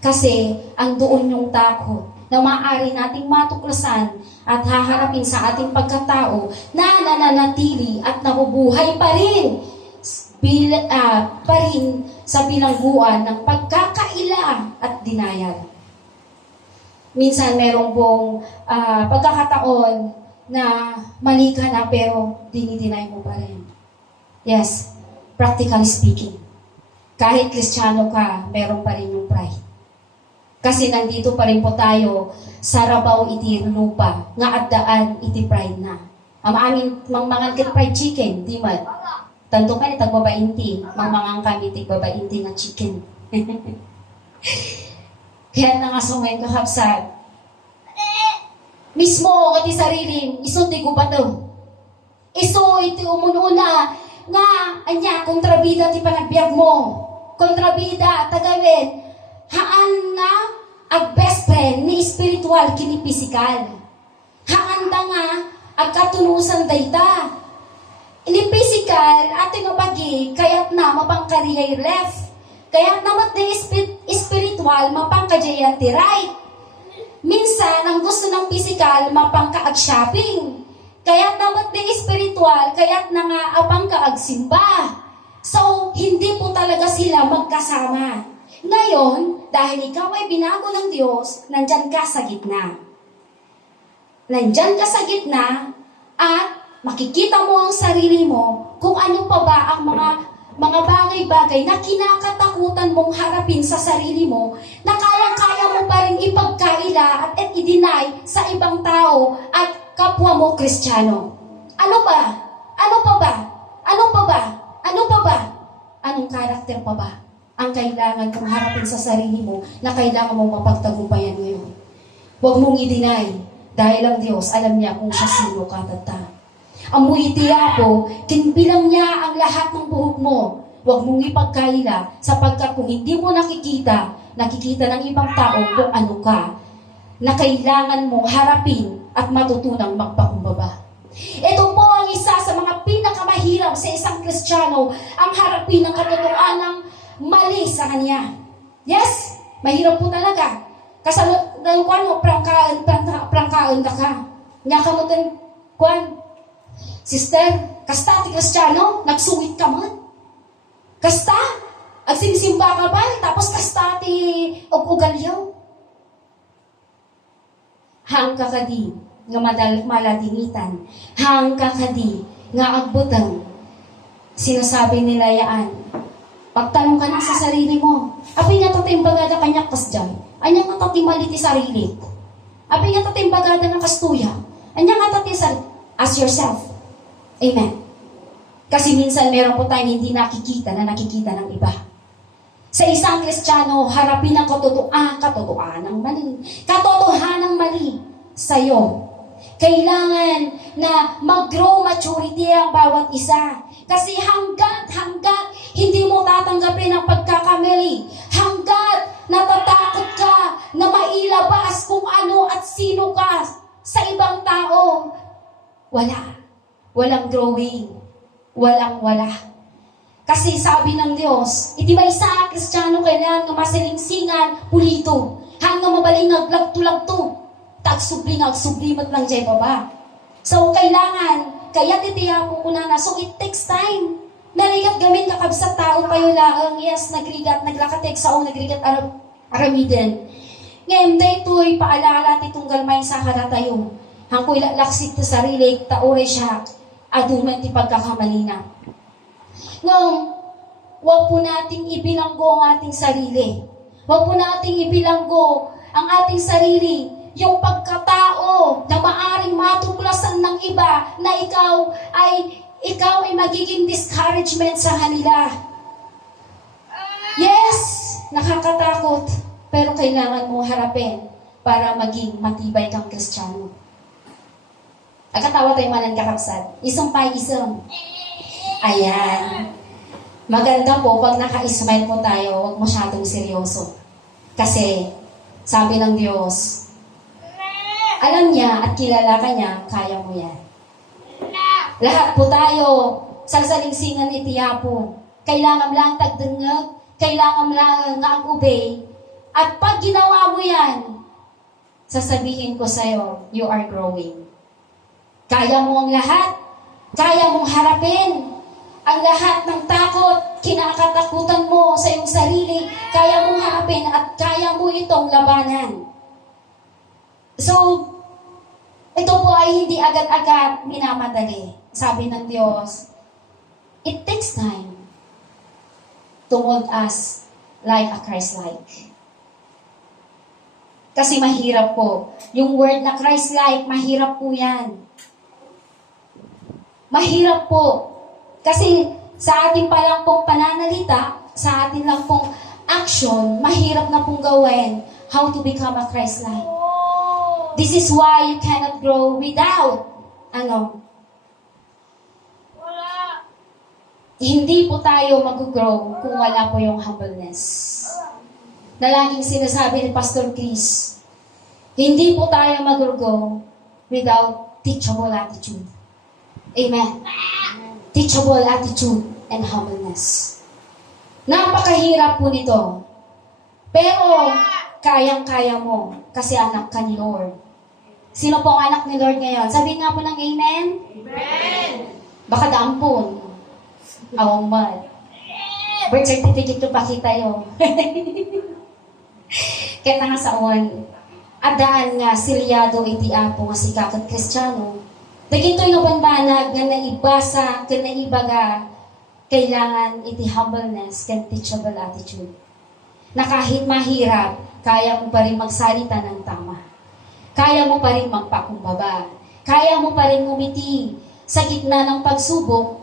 Kasi ang doon yung takot na maaari nating matuklasan at haharapin sa ating pagkatao na nananatili at nabubuhay pa rin sa bilangguan ng pagkakaila at denial. Minsan merong pong pagkakataon na mali ka na pero dinideny mo pa rin. Yes, practically speaking. Kahit Kristiyano ka, meron pa rin yung pride. Kasi nandito pa rin po tayo sa rabaw iti lupa, nga addaan iti pride na. Ang amin, mangmangan kit fried chicken, di man. Tanto ka ni tagbabainti, mangmangan kami tigbabainti na chicken. Kaya na nga sumayin kakapsat. Mismo, iti sariling, iso ti gubato. Iso iti umununa, nga, anya, kontrabida ti panagbiag mo. Kontrabida, tagawin. Haan nga, ag best friend ni spiritual kini physical. Haan da nga, ag katunusan dayta. Ini physical, ating mapagi, kayat na mapangkariyay left. Kaya naman di spiritual, mapangkajayan ti right. Minsan, ang gusto ng physical, mapangkaag shopping. Kaya't naman di spiritual, kaya't na nga apangkaag simba. So, hindi po talaga sila magkasama. Ngayon, dahil ikaw ay binago ng Diyos, nandyan ka sa gitna. Nandyan ka sa gitna at makikita mo ang sarili mo kung ano pa ba ang mga bagay-bagay na kinakatakutan mong harapin sa sarili mo na kayang-kaya mo pa rin ipagkaila at i-deny sa ibang tao at kapwa mo Kristiyano. Ano ba? Ano pa ba? Ano pa ba? Ano pa ba? Anong karakter pa ba ang kailangan kong harapin sa sarili mo na kailangan mong mapagtagumpayan ngayon? Huwag mong i-deny dahil ang Diyos alam niya kung siya sino katata. Amoy tiyapo, kinbilang niya ang lahat ng buhok mo. Huwag mong ipagkaila sapagkat kung hindi mo nakikita ng ibang tao kung ano ka, na kailangan mong harapin at matutunang magpakumbaba. Ito po ang isa sa mga pinakamahirap sa isang Kristiyano, ang harapin ng katotohanan ng mali sa kanya. Yes, mahirap po talaga. Kasalo, prangkaan ka ka. Nga ka mo din, sister, kasta ti Kristiyano, nagsuwit ka man. Kasta, agsimsimba ka ba, tapos kasta ti ugalyaw. Hang kakadi, nga maladinitan, hang kakadi, nga agbutang, sinasabi nila yaan. Pagtanong ka na sa sarili mo, apay nga tatimbagada kanyak kas dyan, anya nga tatimali ti sarili. Apay nga tatimbagada nga kastuya, anya nga tatisal, as yourself. Amen. Kasi minsan meron po tayong hindi nakikita na nakikita ng iba. Sa isang Kristiyano, harapin ang katotohanan ng mali. Katotohanan ng mali sa'yo. Kailangan na mag-grow maturity ang bawat isa. Kasi hanggat hindi mo tatanggapin ang pagkakamali, hanggat natatakot ka na mailabas kung ano at sino ka sa ibang tao, walang growing, wala. Kasi sabi ng Diyos, iti may isa Kristiyano kailangan nga masilingsingan, pulito, hanggang mabalingag lagto-lagto, tagsubling-agsublimat lang dyan baba. So, kailangan, kaya titiyapo ko na, so it takes time. Narigat gamin kakabsat tao tayo lang, yes, naglakatek sa nagrigat aramiden. Ngayon, daytoy, paalala titunggal may sa tayo. Hangko'y laksit ta sarili, taore siya, aduman ti pagkakamalina. Ngayon, huwag po nating ibilanggo ang ating sarili. Huwag po nating ibilanggo ang ating sarili, yung pagkatao na maaring matuklasan ng iba na ikaw ay magiging discouragement sa kanila. Yes, nakakatakot, pero kailangan mo harapin para maging matibay kang Kristiyano. Agkatawa tayo manan kakapsat. Isang pa isang. Ayan. Maganda po pag naka-smile po tayo, huwag masyadong seryoso. Kasi, sabi ng Diyos, alam niya at kilala ka niya, kaya mo yan. Lahat po tayo, salsalingsingan itiyapo. Kailangan lang tagdengag, kailangan lang nga obey. At pag ginawa mo yan, sasabihin ko sa'yo, you are growing. Kaya mo ang lahat. Kaya mong harapin ang lahat ng takot, kinakatakutan mo sa iyong sarili. Kaya mong harapin at kaya mo itong labanan. So, ito po ay hindi agad-agad minamadali. Sabi ng Diyos, it takes time to mold us like a Christ-like. Kasi mahirap po. Yung word na Christ-like, mahirap po yan. Mahirap po. Kasi sa ating palang pong pananalita, sa ating lang pong action, mahirap na pong gawin how to become a Christ-like. This is why you cannot grow without, hindi po tayo mag-grow kung wala po yung humbleness. Na laging sinasabi ni Pastor Chris, hindi po tayo mag-grow without teachable attitude. Amen. Teachable attitude and humbleness. Napakahirap po nito. Pero, kayang-kaya mo kasi anak ka ni Lord. Sino po ang anak ni Lord ngayon? Sabihin nga po ng amen? Amen! Baka daampon. Awang man. Birth certificate ko pakita yun. Kaya nga sa on, adaan nga silyado iti apo nga si kakot Kristiyano. Dagito'y nabanbanag nga naibasa, nga naibaga, kailangan iti humbleness, kan teachable attitude. Na kahit mahirap, kaya mo pa rin magsalita ng tama. Kaya mo pa rin magpakumbaba. Kaya mo pa rin ngumiti sa gitna ng pagsubok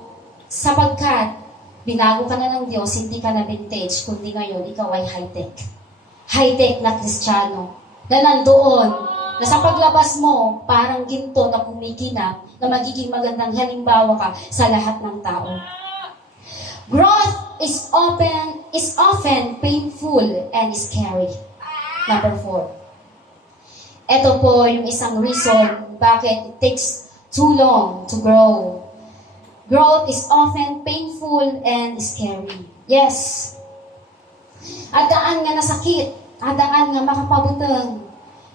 sapagkat binago ka na ng Diyos, hindi ka na vintage, kundi ngayon ikaw ay high-tech. High-tech na Kristiyano na nandoon, na sa paglabas mo, parang ginto na kumikinap, na magiging magandang halimbawa ka sa lahat ng tao. Growth is often painful and scary. Number 4. Ito po yung isang reason bakit it takes too long to grow. Growth is often painful and scary. Yes. Adaan nga nasakit, adaan nga makapabutang.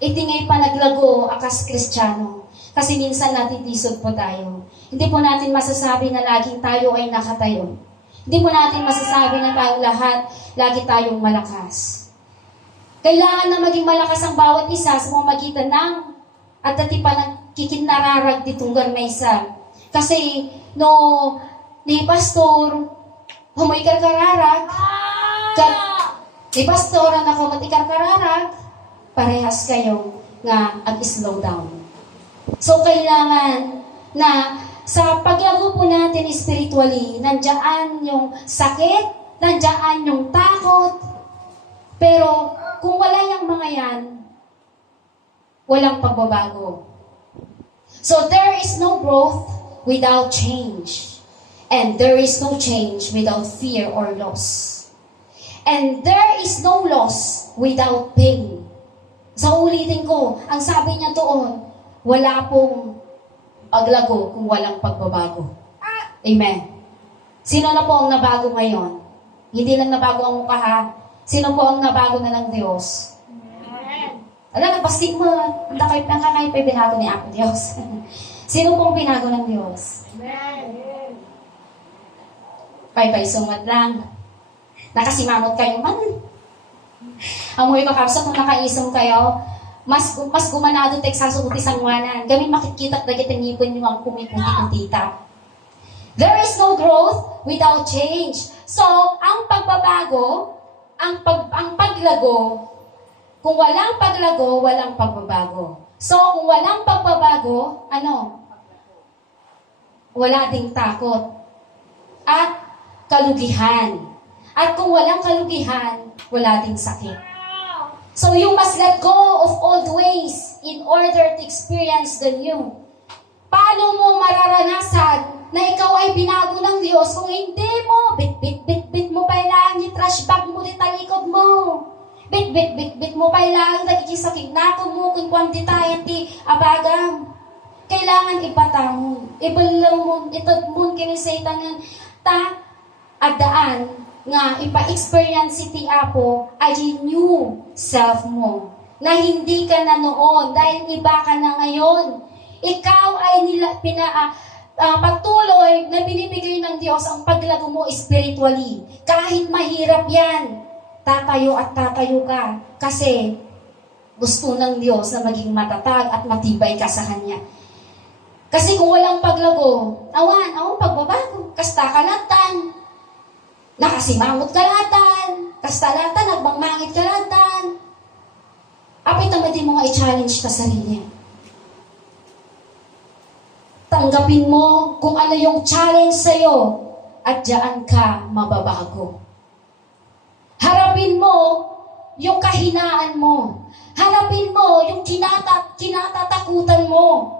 Itingay pa naglago akas Kristiyano. Kasi minsan natitisod po tayo. Hindi po natin masasabi na laging tayo ay nakatayo. Hindi po natin masasabi na tayong lahat, lagi tayong malakas. Kailangan na maging malakas ang bawat isa sa pamamagitan ng at dati pa ng kikinararag ditong garmaysa. Kasi no ni pastor humoy karkararag ni pastor ang nakamati karkararag parehas kayo nga ag-slow down. So kailangan na sa paglago po natin spiritually, nandiyan yung sakit, nandiyan yung takot, pero kung wala yung mga yan, walang pagbabago. So there is no growth without change. And there is no change without fear or loss. And there is no loss without pain. So ulitin ko, ang sabi niya doon, wala pong paglago kung walang pagbabago. Amen. Sino na po ang nabago ngayon? Hindi lang nabago ang mukha ha. Sino po ang nabago na ng Diyos? Alam, nagpastig mo. Ang kakay pa binago ni Apo Diyos. Sino pong binago ng Diyos? Pay sumat lang. Nakasimamot kayo man. Amoy makapsa kung nakaisong kayo, mas gumanado tek sa suuti sangwanan. Kami makikita at dagit ang ngipon nyo ang kumiputi-putita. There is no growth without change. So, ang pagbabago, ang paglago, kung walang paglago, walang pagbabago. So, kung walang pagbabago, ano? Wala ding takot. At kalugihan. At kung walang kalugihan, wala ding sakit. So, you must let go of old ways in order to experience the new. Paano mo mararanasan na ikaw ay binago ng Diyos kung hindi mo, bit mo pa ilang yung trash bag mo di talikod mo. Bit mo pa ilang nagkikisakig na mo kung kundi tayo ti abagam. Kailangan ipatangon. Ibalaw mo, itod mo kinisaytanan ta adaan nga ipa-experience si ti Apo ay new self mo. Na hindi ka na noon dahil iba ka na ngayon. Ikaw ay patuloy na binibigay ng Diyos ang paglago mo spiritually. Kahit mahirap yan, tatayo at tatayo ka. Kasi gusto ng Diyos na maging matatag at matibay ka sa Kanya. Kasi kung walang paglago, awan pagbabago, kasta kalatan, nakasimangot kalatan, kasta latan, nagbangmangit kalatan. Apit naman din mo nga i-challenge ka sarili. Tanggapin mo kung ano yung challenge sa'yo at diyan ka mababago. Harapin mo yung kahinaan mo. Harapin mo yung kinatatakutan mo.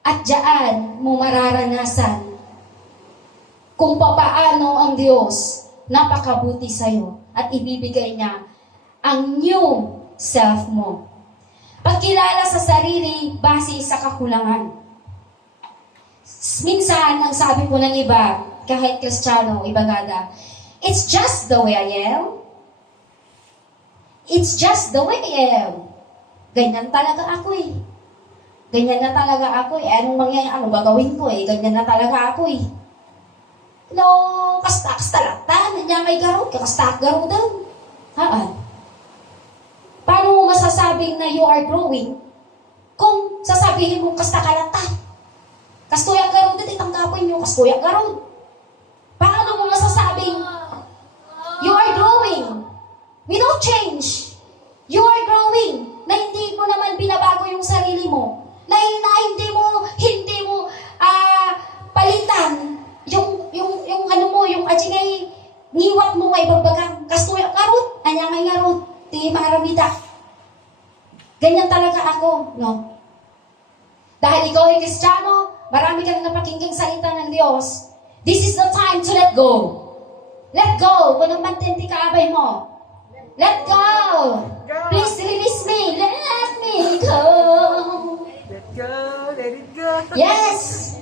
At diyan mo mararanasan kung papaano ang Diyos napakabuti sa'yo at ibibigay niya ang new self mo. Pagkilala sa sarili base sa kakulangan. Minsan, ang sabi po ng iba, kahit Kristiyano, ibagada, It's just the way I am. It's just the way I am. Ganyan talaga ako eh. Ganyan na talaga ako eh. Anong mangyayari? Ano ba gawin ko eh? Ganyan na talaga ako eh. No, kasta lata. Nandiyan kay garod. Kasta garodan. Haan. Paano mo masasabing na you are growing kung sasabihin mo kasta kalata? Kastoyak garod din, itanggapin nyo. Kastoyak garod. Paano mo masasabing you are growing without change? You are growing na hindi mo naman binabago yung sarili mo. Na hindi mo palitan yung ano mo, yung ajingay niwat mo ay bagbagang. Kastoyak garod. Anyangay garod. Di maaramida. Ganyan talaga ako, no? Dahil ikaw ay Kristiyano, marami ka na napakinggang salita ng Diyos. This is the time to let go. Let go. Kung ang mantenti kaabay mo. Let go. Please release me. Let me go. Let go, let it go. Yes.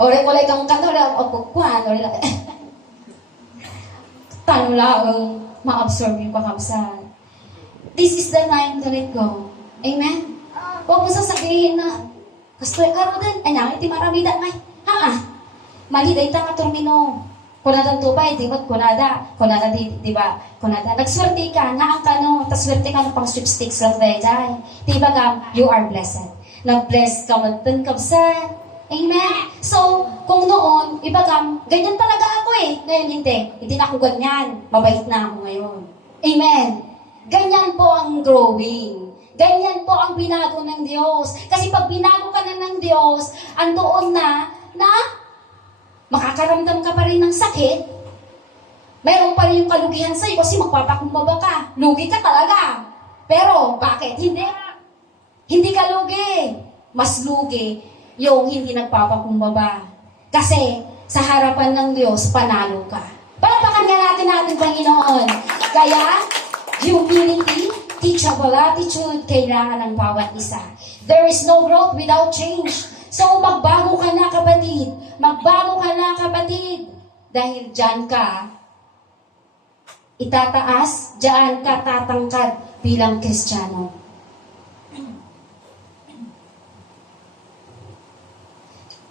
Ore kang kanora o pagkuhan. Tanula ang ma-absorb yung pakamsan. This is the time to let go. Amen? Huwag mo sasabihin na, kastoy karo din, anyang iti maramida ngay. Mali day ta nga termino. Kunada tubay, di ba? Kunada di ba? Kunada. Nagswerte ka, na ang kano, taswerte ka ng pang sweepstakes lang day. Di ba gam, you are blessed. Nag-bless ka magtan kabsan. Amen? So, kung noon, iba gam, ganyan talaga ako eh. Ngayon hindi. Hindi na ako ganyan. Mabait na ako ngayon. Amen? Ganyan po ang growing. Ganyan po ang binago ng Diyos. Kasi pag binago ka na ng Diyos, andoon na makakaramdam ka pa rin ng sakit, mayroon pa rin yung kalugihan sa'yo kasi magpapakumbaba ka. Lugi ka talaga. Pero, bakit? Hindi ka lugi. Mas lugi yung hindi nagpapakumbaba. Kasi, sa harapan ng Diyos, panalo ka. Palapakan nga natin ating Panginoon. Kaya, humility, teachable attitude, kailangan ng bawat isa. There is no growth without change. So, magbago ka na, kapatid. Magbago ka na, kapatid. Dahil dyan ka itataas, dyan ka tatangkad bilang Kristiyano.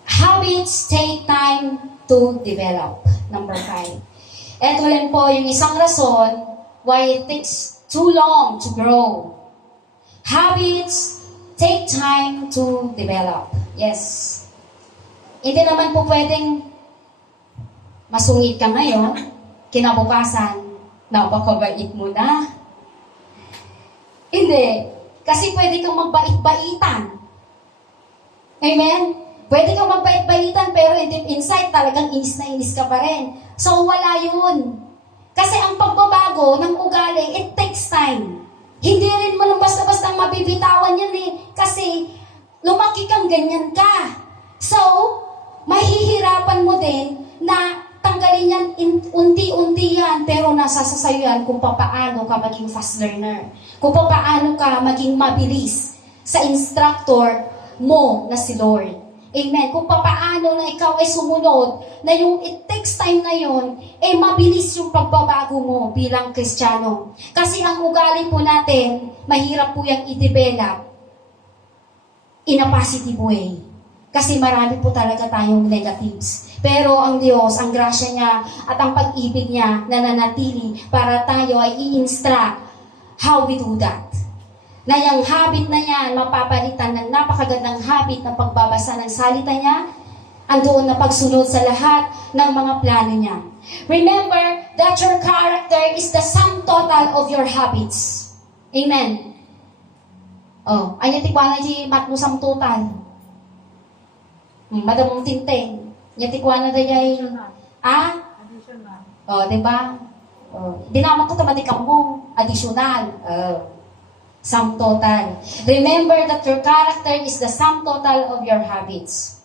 Habits take time to develop. Number 5. Ito lang po yung isang rason why it takes too long to grow. Habits take time to develop. Yes. Hindi naman po pwedeng masungit ka ngayon, kinabukasan, napakabait mo na. Hindi. Kasi pwede kang magbait-baitan. Amen? Pwede kang magbait-baitan, pero deep inside talagang inis na inis ka pa rin. So, wala yun. Kasi ang pagbabago ng ugali, it takes time. Hindi rin mo lang basta-basta mabibitawan yan eh. Kasi, lumaki kang ganyan ka. So, mahihirapan mo din na tanggalin yan, unti-unti yan, pero nasa sasayo yan kung papaano ka maging fast learner. Kung papaano ka maging mabilis sa instructor mo na si Lord. Amen. Kung papaano na ikaw ay sumunod, na yung it takes time na yun, mabilis yung pagbabago mo bilang Kristiyano. Kasi ang ugali po natin, mahirap po yung i-develop in a positive way. Kasi marami po talaga tayong negatives. Pero ang Diyos, ang grasya niya at ang pag-ibig niya nananatili para tayo ay i-instruct how we do that. Na yung habit na yan, mapapalitan ng napakagandang habit na pagbabasa ng salita niya, andoon na pagsunod sa lahat ng mga plano niya. Remember that your character is the sum total of your habits. Amen. Oh, ay tikwana di matmo sum total. Madamong tinteng. Yatikwana da jay Additional. Oh, di ba? Oh, dinamang ko tamatikam mo, additional. Sum total. Remember that your character is the sum total of your habits.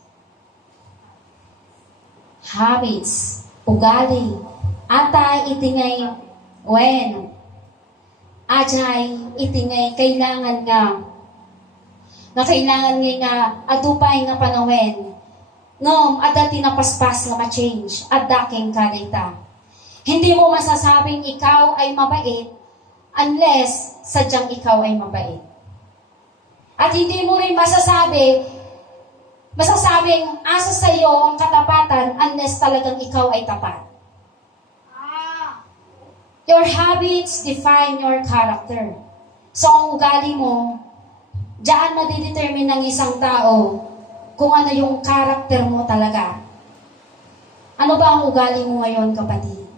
Habits, ugali, atay itingay when, ajay itingay kailangan nga, na kailangan nga atupay nga panawin, ngom, ada tinapaspas nga ma-change, adaking kadita. Hindi mo masasabing ikaw ay mabait unless sadyang ikaw ay mabait. At hindi mo rin masasabing asa sa iyo ang katapatan unless talagang ikaw ay tapat. Your habits define your character. So, ang ugali mo, diyan madidetermine ng isang tao kung ano yung character mo talaga. Ano ba ang ugali mo ngayon, kapatid?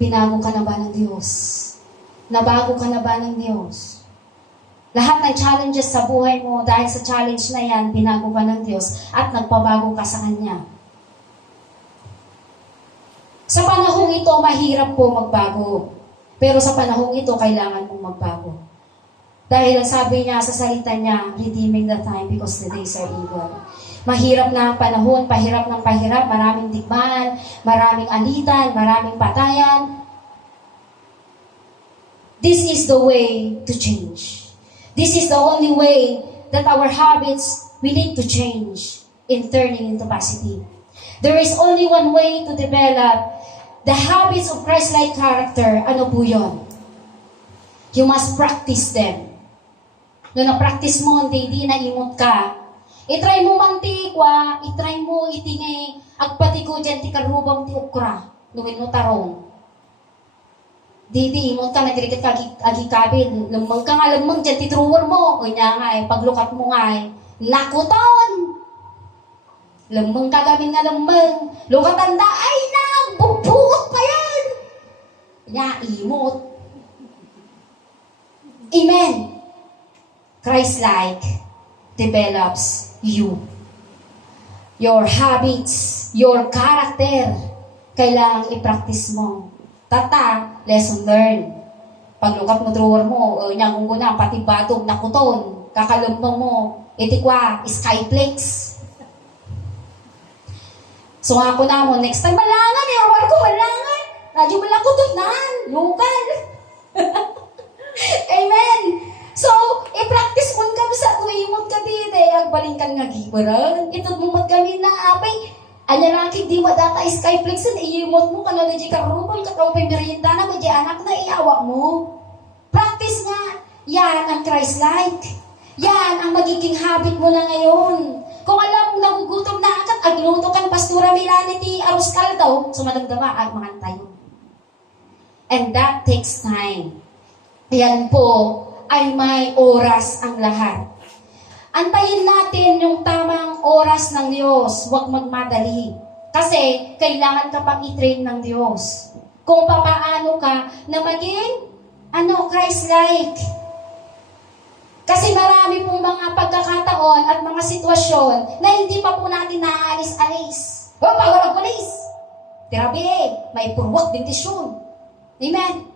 Binago ka na ba ng Diyos? Nabago ka na ba ng Diyos? Lahat ng challenges sa buhay mo, dahil sa challenge na yan, binago ka ng Diyos at nagpabago ka sa Kanya. Sa panahong ito, mahirap po magbago. Pero sa panahong ito, kailangan mong magbago. Dahil ang sabi niya sa salita niya, redeeming the time because the days are evil. Mahirap na ang panahon, pahirap ng pahirap, maraming digmaan, maraming alitan, maraming patayan. This is the way to change. This is the only way that our habits, we need to change in turning into positive. There is only one way to develop the habits of Christ-like character. Ano po yun? You must practice them. Nung na-practice mo, hindi na imot ka. I-try mo mantikwa, i-try mo itingay, agpati ko dyan, ti karubang ti ukra, luwin mo tarong. Di imot ka, nagirikat ka agikabin, lamang ka nga, lamang dyan, ti truwer mo, o niya nga paglukat mo nga nakuton! Lamang ka gamin nga lamang, lukatan da, ay nagbubuot pa yan! Niya, imot. Amen. Christ-like develops you. Your habits, your character, kailangang i-practice mo. Tata, lesson learned. Paglukat mo drawer mo, nyang na, pati batog, nakuton, kakalambang mo, itikwa, skyplex. So nga ko na mo, next time malangan, yung ko malangan. Radyo malakutot na, lokal. Amen. So, i-practice mo ka sa tuimot ka dito, agbaling ka nga gibaran. Ito mo kami na apay, alalaki di madata skyflexen, iimot mo ka na di karubol, kakawapay merienda na, may anak na iawa mo. Practice nga. Yan ang Christ-like. Yan ang magiging habit mo na ngayon. Kung alam mo nagugutom na akat, agluto kan Pastora Milani ti arroz caldo, sumadagdama ang mga tayo. And that takes time. Yan po ay may oras ang lahat. Antayin natin yung tamang oras ng Diyos. Huwag magmadali. Kasi kailangan ka pang i-train ng Diyos. Kung papaano ka na maging Christ-like. Kasi marami pong mga pagkakataon at mga sitwasyon na hindi pa po natin naaalis-alis. O, pagwalag-walis. Tirabi may purwak bentisyon. Amen.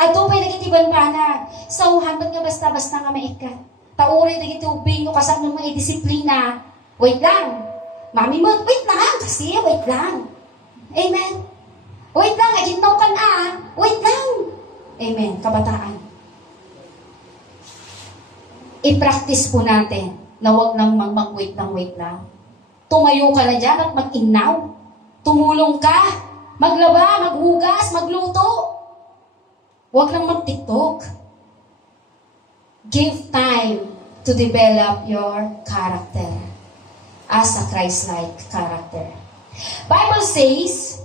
Ato pa'y nagitiban pa na. So, hambat nga basta-basta nga maikat. Tauri nagitubing ko kasang ng mga disiplina. Wait lang. Mami mo, wait lang. Kasi, wait lang. Amen. Wait lang. Aginaw ka na. Wait lang. Amen. Kabataan. I-practice po natin na huwag nang mag-wait lang. Tumayo ka na dyan at mag-inaw. Tumulong ka. Maglaba, maghugas, magluto. Huwag lang mag-TikTok. Give time to develop your character as a Christ-like character. Bible says,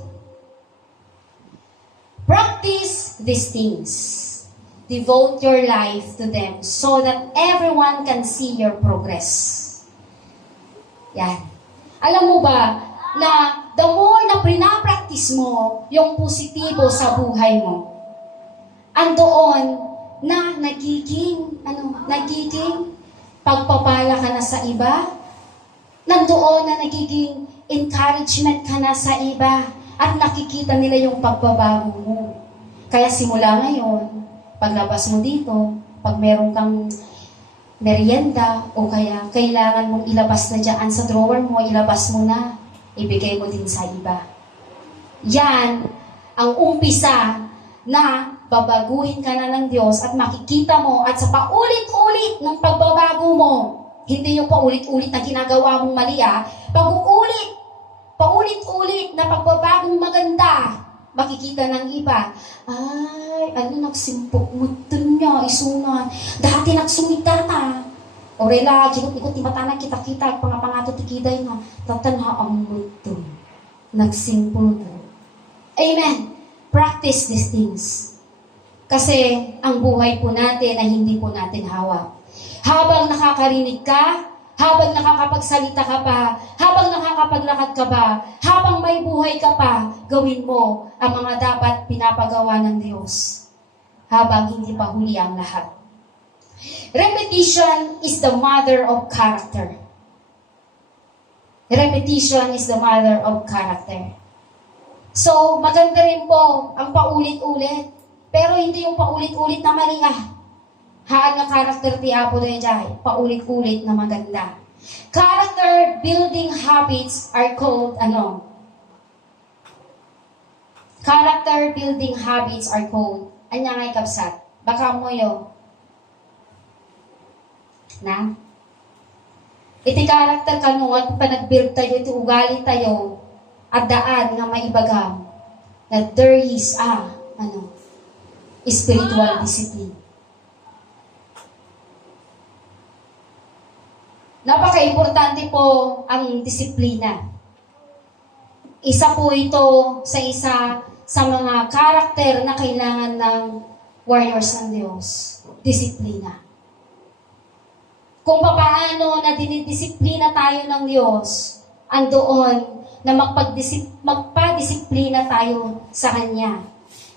practice these things. Devote your life to them so that everyone can see your progress. Yan. Alam mo ba na the more na pinapractice mo yung positibo sa buhay mo, andoon na nagiging pagpapala ka na sa iba, nandoon na nagiging encouragement ka na sa iba, at nakikita nila yung pagbabago mo. Kaya simula ngayon, paglabas mo dito, pag meron kang merienda, o kaya kailangan mong ilabas na dyan sa drawer mo, ilabas mo na, ibigay mo din sa iba. Yan ang umpisa na babaguhin ka na ng Diyos at makikita mo at sa paulit-ulit ng pagbabago mo, hindi yung paulit-ulit na ginagawa mong mali, pag-uulit paulit-ulit na pagbabagong maganda, makikita ng iba, ay, nagsimpok mo niya, isunan. Dati nagsumita ta. O rela, ikot-ikot ni matanan kita-kita, pangapangato tikiday na, tatanha ang muto. Nagsimpok mo. Amen. Practice these things. Kasi ang buhay po natin ay hindi po natin hawak. Habang nakakarinig ka, habang nakakapagsalita ka pa, habang nakakapaglakad ka pa, habang may buhay ka pa, gawin mo ang mga dapat pinapagawa ng Diyos. Habang hindi pa huli ang lahat. Repetition is the mother of character. Repetition is the mother of character. So, maganda rin po ang paulit-ulit. Pero hindi yung paulit-ulit na mali Haan nga karakter ti Apo Dayjay, paulit-ulit na maganda. Character building habits are called Character building habits are called. Anya ngay kapsat. Baka mo yo. Na? Iti karakter kanu at panag-build tayo, iti ugali tayo, at daan nga maibagam na there is spiritual discipline. Napaka-importante po ang disiplina. Isa po ito sa mga karakter na kailangan ng warriors ng Diyos. Disiplina. Kung paano na dinidisiplina tayo ng Diyos, andoon na magpadisiplina tayo sa Kanya.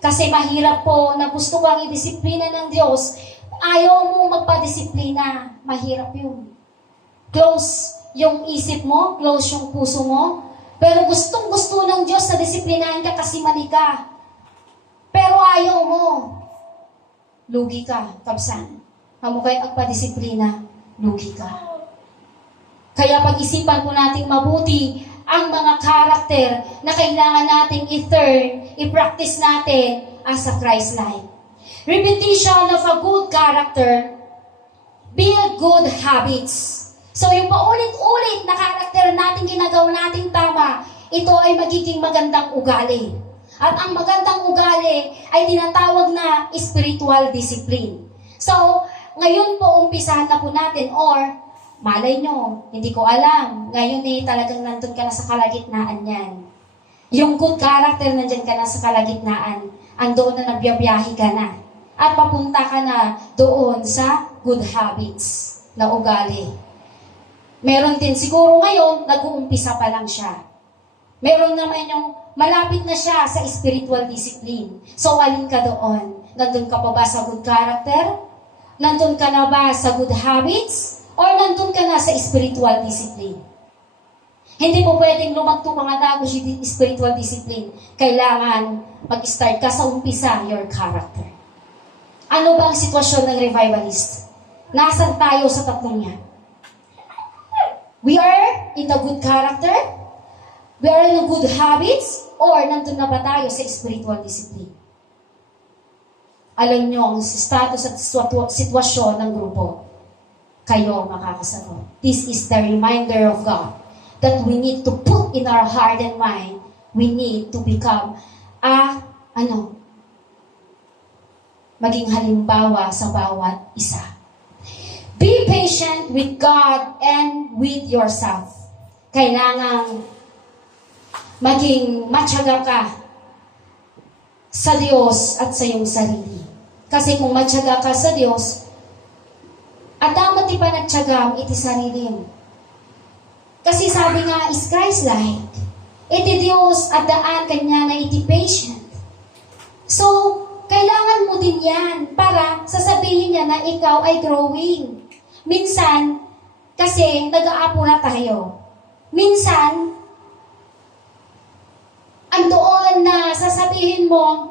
Kasi mahirap po na gusto kang idisiplina ng Diyos, ayaw mo magpadisiplina, mahirap yun. Close yung isip mo, close yung puso mo, pero gustong-gusto ng Diyos na disiplinahin ka kasi mali ka. Pero ayaw mo. Lugi ka, kapsan. Hamukay agpadisiplina, lugi ka. Kaya pag-isipan po nating mabuti ang mga karakter na kailangan nating i-practice natin as a Christ-like. Repetition of a good character, build good habits. So yung paulit-ulit na karakter natin ginagawa natin tama, ito ay magiging magandang ugali. At ang magandang ugali ay tinatawag na spiritual discipline. So, ngayon po umpisahan na po natin or malay nyo, hindi ko alam. Ngayon talagang nandun ka na sa kalagitnaan yan. Yung good character nandyan ka na sa kalagitnaan. Andoon na nagbiyabiyahe ka na. At papunta ka na doon sa good habits na ugali. Meron din siguro ngayon, nag-uumpisa pa lang siya. Meron naman yung malapit na siya sa spiritual discipline. So, alin ka doon? Nandun ka pa ba sa good character? Nandun ka na ba sa good habits? Or nandun ka na sa spiritual discipline? Hindi mo pwedeng lumagto mga dago sa spiritual discipline. Kailangan mag-start ka sa umpisa, your character. Ano ba ang sitwasyon ng revivalist? Nasaan tayo sa tatlong yan? We are in the good character, we are in the good habits, or nandun na ba tayo sa spiritual discipline? Alam nyo ang status at sitwasyon ng grupo. Kayo makakasagot. This is the reminder of God that we need to put in our heart and mind. We need to become maging halimbawa sa bawat isa. Be patient with God and with yourself. Kailangang maging matyaga ka sa Diyos at sa iyong sarili. Kasi kung matyaga ka sa Diyos, at damat ipanagtiyagam iti sarili mo. Kasi sabi nga, is Christ-like. Iti Diyos at daan kanya na iti patient. So, kailangan mo din yan para sasabihin niya na ikaw ay growing. Minsan, kasi nag-aapura tayo. Minsan, andoon na sasabihin mo,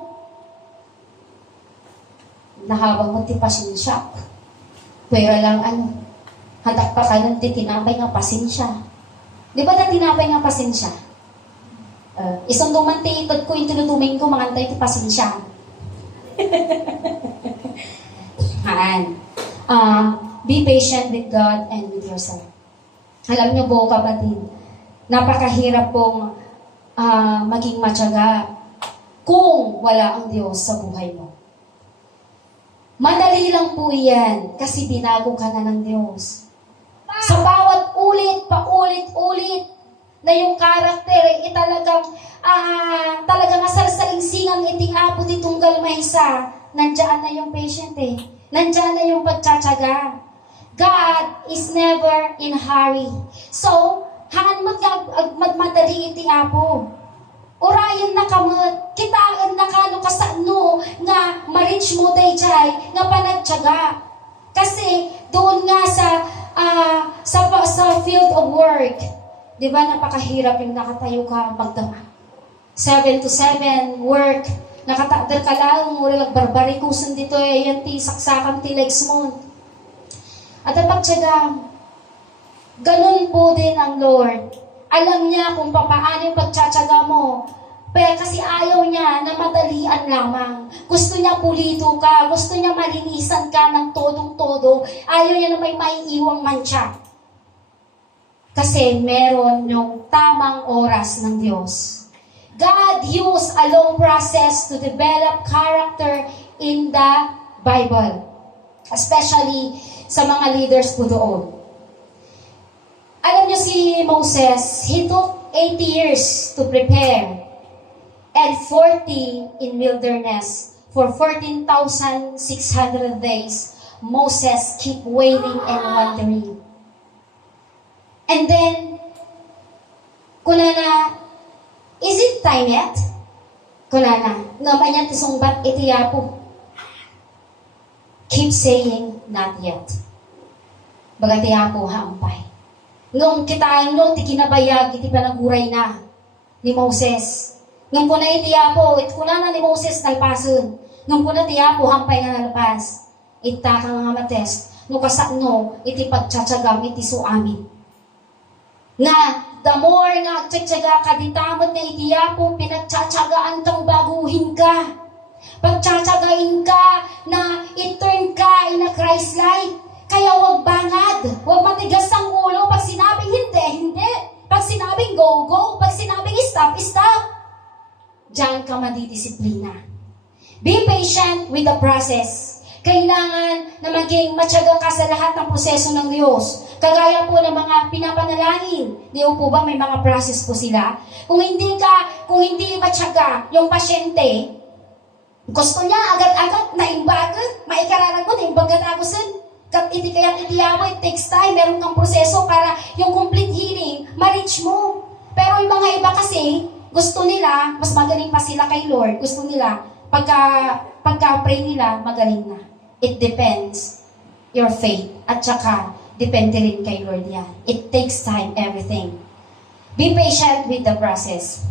nahabang mo ti pasensya. Pero lang hadak pa ka ng tinapay nga pasensya. Di ba na tinapay nga pasensya? Isang dumantiitod ko, yung tinutuming ko, mangantay ti pasensya. Be patient with God and with yourself. Alam niyo po, kapatid, napakahirap pong maging matyaga kung wala ang Diyos sa buhay mo. Madali lang po yan kasi binago ka na ng Diyos. Sa bawat paulit-ulit na yung karakter ay talagang asalsalingsingang iting apo di tunggal maysa, nandiyan na yung patient eh. Nandiyan na yung pagtsatsaga. God is never in hurry. So, hangan madali iti apo. Orayan na kamot, kitaan na kano kasano nga ma-reach mo dayjay nga panagtyaga. Kasi doon nga sa field of work, di ba napakahirap yung nakatayo ka magdama. 7 to 7 work, nakatadal ka lang, mura lang barbarikusan dito yan ti saksakan ti legs mo. At ang pagtyaga, ganun po din ang Lord. Alam niya kung paano yung pagtsatsaga mo. Pero kasi ayaw niya na madalian lamang. Gusto niya pulito ka. Gusto niya malinisan ka ng todong-todo. Ayaw niya na may maiiwang mancha. Kasi meron yung tamang oras ng Diyos. God used a long process to develop character in the Bible. Especially sa mga leaders po doon. Alam niyo si Moses, he took 80 years to prepare and 40 in wilderness. For 14,600 days, Moses keep waiting and wondering. And then, kunana, is it time yet? Kunana, naman yan tisungbat itiyapo. Keep saying, not yet. Bagatiyapo haampay. Ngong kita no, ti kinabayag, iti panaguray na ni Moses. Ngong kuna iti yapo, it kuna na ni Moses nalpasun. Ngong kuna ti yapo, hampay na nalpas. Ita ka nga mates, no kasano, iti pagtsatsagam, iti suamin. Nga, the more nga tsatsyaga ka, ditamad nga iti yapo, pinagtsatsagaan kang baguhin ka. Pagtsatsagain ka, na i-turn ka in a Christ-like. Kaya huwag bangad, huwag matigas ang ulo. Pag sinabing hindi, hindi. Pag sinabing go, go. Pag sinabing stop, stop. Diyan ka madidisiplina. Be patient with the process. Kailangan na maging matyaga ka sa lahat ng proseso ng Diyos. Kagaya po ng mga pinapanalangin. Di po ba may mga process po sila? Kung hindi matyaga yung pasyente, gusto niya agad-agad naimbagan, maikararag mo, naimbagan agusin. Kat iti kaya itiyawa, it takes time, meron kang proseso para yung complete healing, ma-reach mo. Pero yung mga iba kasi, gusto nila, mas magaling pa sila kay Lord. Gusto nila, pagka-pray nila, magaling na. It depends your faith. At saka, depende rin kay Lord yan. It takes time, everything. Be patient with the process.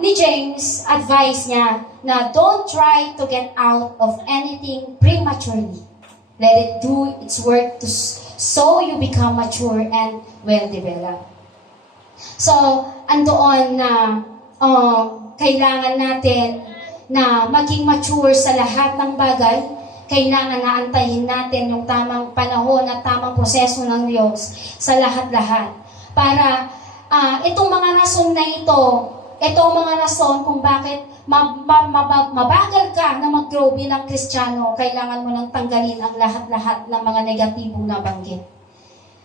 Ni James, advice niya na don't try to get out of anything prematurely. Let it do its work so you become mature and well-developed. So, andoon na kailangan natin na maging mature sa lahat ng bagay. Kailangan na antayin natin yung tamang panahon at tamang proseso ng Diyos sa lahat-lahat. Para itong mga rason na itong mga rason kung bakit mabagal ka na mag-grow bilang Kristiyano, kailangan mo nang tanggalin ang lahat-lahat ng mga negatibong nabanggit.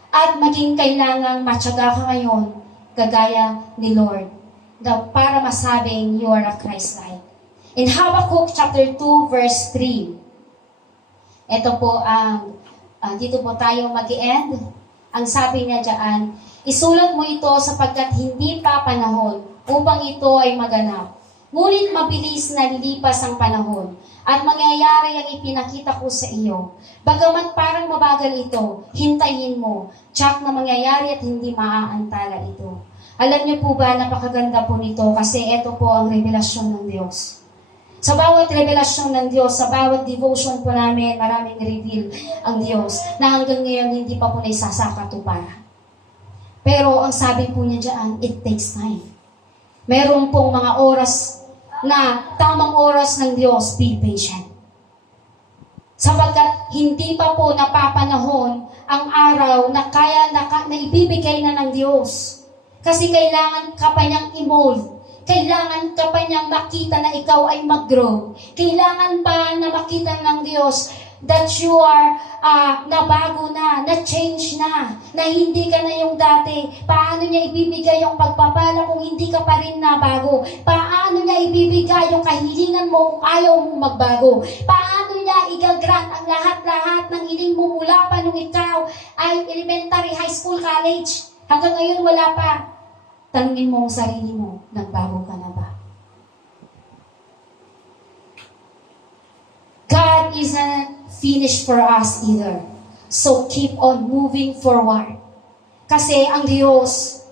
At maging kailangang matyaga ka ngayon, kagaya ni Lord, para masabing you are a Christ-like. In Habakkuk chapter 2 verse 3, ito po dito po tayo mag-i-end. Ang sabi niya dyan, isulat mo ito sapagkat hindi pa panahon upang ito ay maganap. Ngunit mabilis na lilipas ang panahon at mangyayari ang ipinakita ko sa iyo. Bagamat parang mabagal ito, hintayin mo. Tsak na mangyayari at hindi maaantala ito. Alam niyo po ba, napakaganda po nito kasi ito po ang revelasyon ng Diyos. Sa bawat revelasyon ng Diyos, sa bawat devotion po namin, maraming reveal ang Diyos na hanggang ngayon hindi pa po naisasakatuparan. Pero ang sabi po niya dyan, it takes time. Meron pong mga oras na tamang oras ng Diyos, be patient. Sapagkat hindi pa po napapanahon ang araw na kaya na ibibigay na ng Diyos. Kasi kailangan ka pa niyang i-mold. Kailangan ka pa niyang makita na ikaw ay mag-grow. Kailangan pa na makita ng Diyos that you are nabago na change na hindi ka na yung dati. Paano niya ibibigay yung pagpapala kung hindi ka pa rin nabago? Paano niya ibibigay yung kahilingan mo kung ayaw mong magbago? Paano niya igagrant ang lahat-lahat ng hiling mo mula pa nung ikaw ay elementary, high school, college? Hanggang ngayon wala pa. Tanungin mo ang sarili mo, nagbago ka na ba? God isn't finished for us either. So keep on moving forward. Kasi ang Diyos,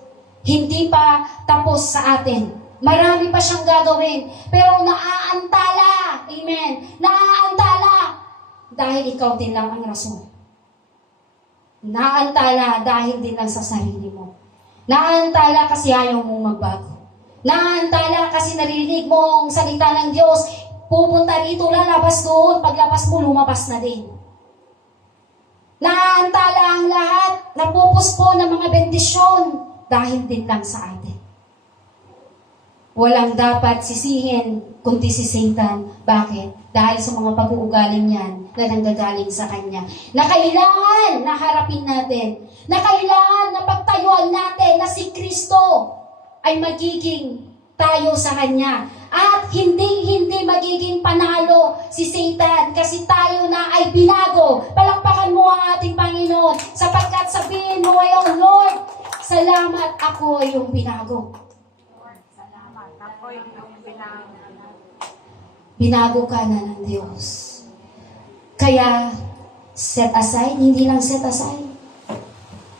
hindi pa tapos sa atin. Marami pa siyang gagawin. Pero naaantala. Amen. Naaantala. Dahil ikaw din lang ang rason. Naaantala dahil din lang sa sarili mo. Naaantala kasi ayaw mong magbago. Naaantala kasi naririnig mo ang salita ng Diyos. Pupunta rito, lalabas doon. Paglabas mo, lumabas na din. Naaantala ang lahat. Napupuspo ng mga bendisyon dahil din lang sa atin. Walang dapat sisihin kundi si Satan. Bakit? Dahil sa mga pag-uugaling yan na nanggagaling sa kanya. Na kailangan na harapin natin. Na kailangan na pagtayuan natin na si Kristo ay magiging tayo sa kanya. At hindi magiging panalo si Satan kasi tayo na ay binago. Palakpakan mo ang ating Panginoon sapagkat sabihin mo ngayon, Lord, salamat ako ay yung binago. Salamat. Ako yung binago. Binago ka na ng Diyos. Kaya, set aside, hindi lang set aside.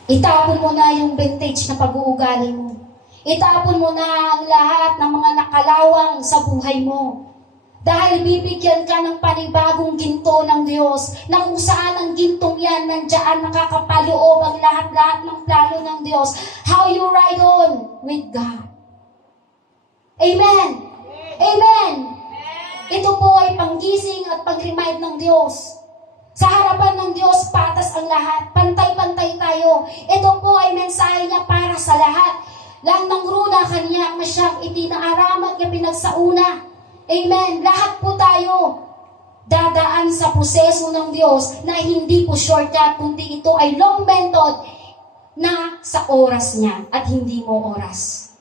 Itapon mo na yung vintage na pag-uugali mo. Itapon mo na ang lahat ng mga nakalawang sa buhay mo. Dahil bibigyan ka ng panibagong ginto ng Diyos na kung saan ang gintong yan nandiyan nakakapaloob ang lahat-lahat ng plano ng Diyos. How you ride on with God. Amen. Amen. Ito po ay panggising at pag-remind ng Diyos. Sa harapan ng Diyos, patas ang lahat. Pantay-pantay tayo. Ito po ay mensahe niya para sa lahat. Lang ng runa kanya ang siyang itinaaramat niya pinagsauna. Amen. Lahat po tayo dadaan sa proseso ng Diyos na hindi po shortcut, kundi ito ay long method na sa oras niya at hindi mo oras.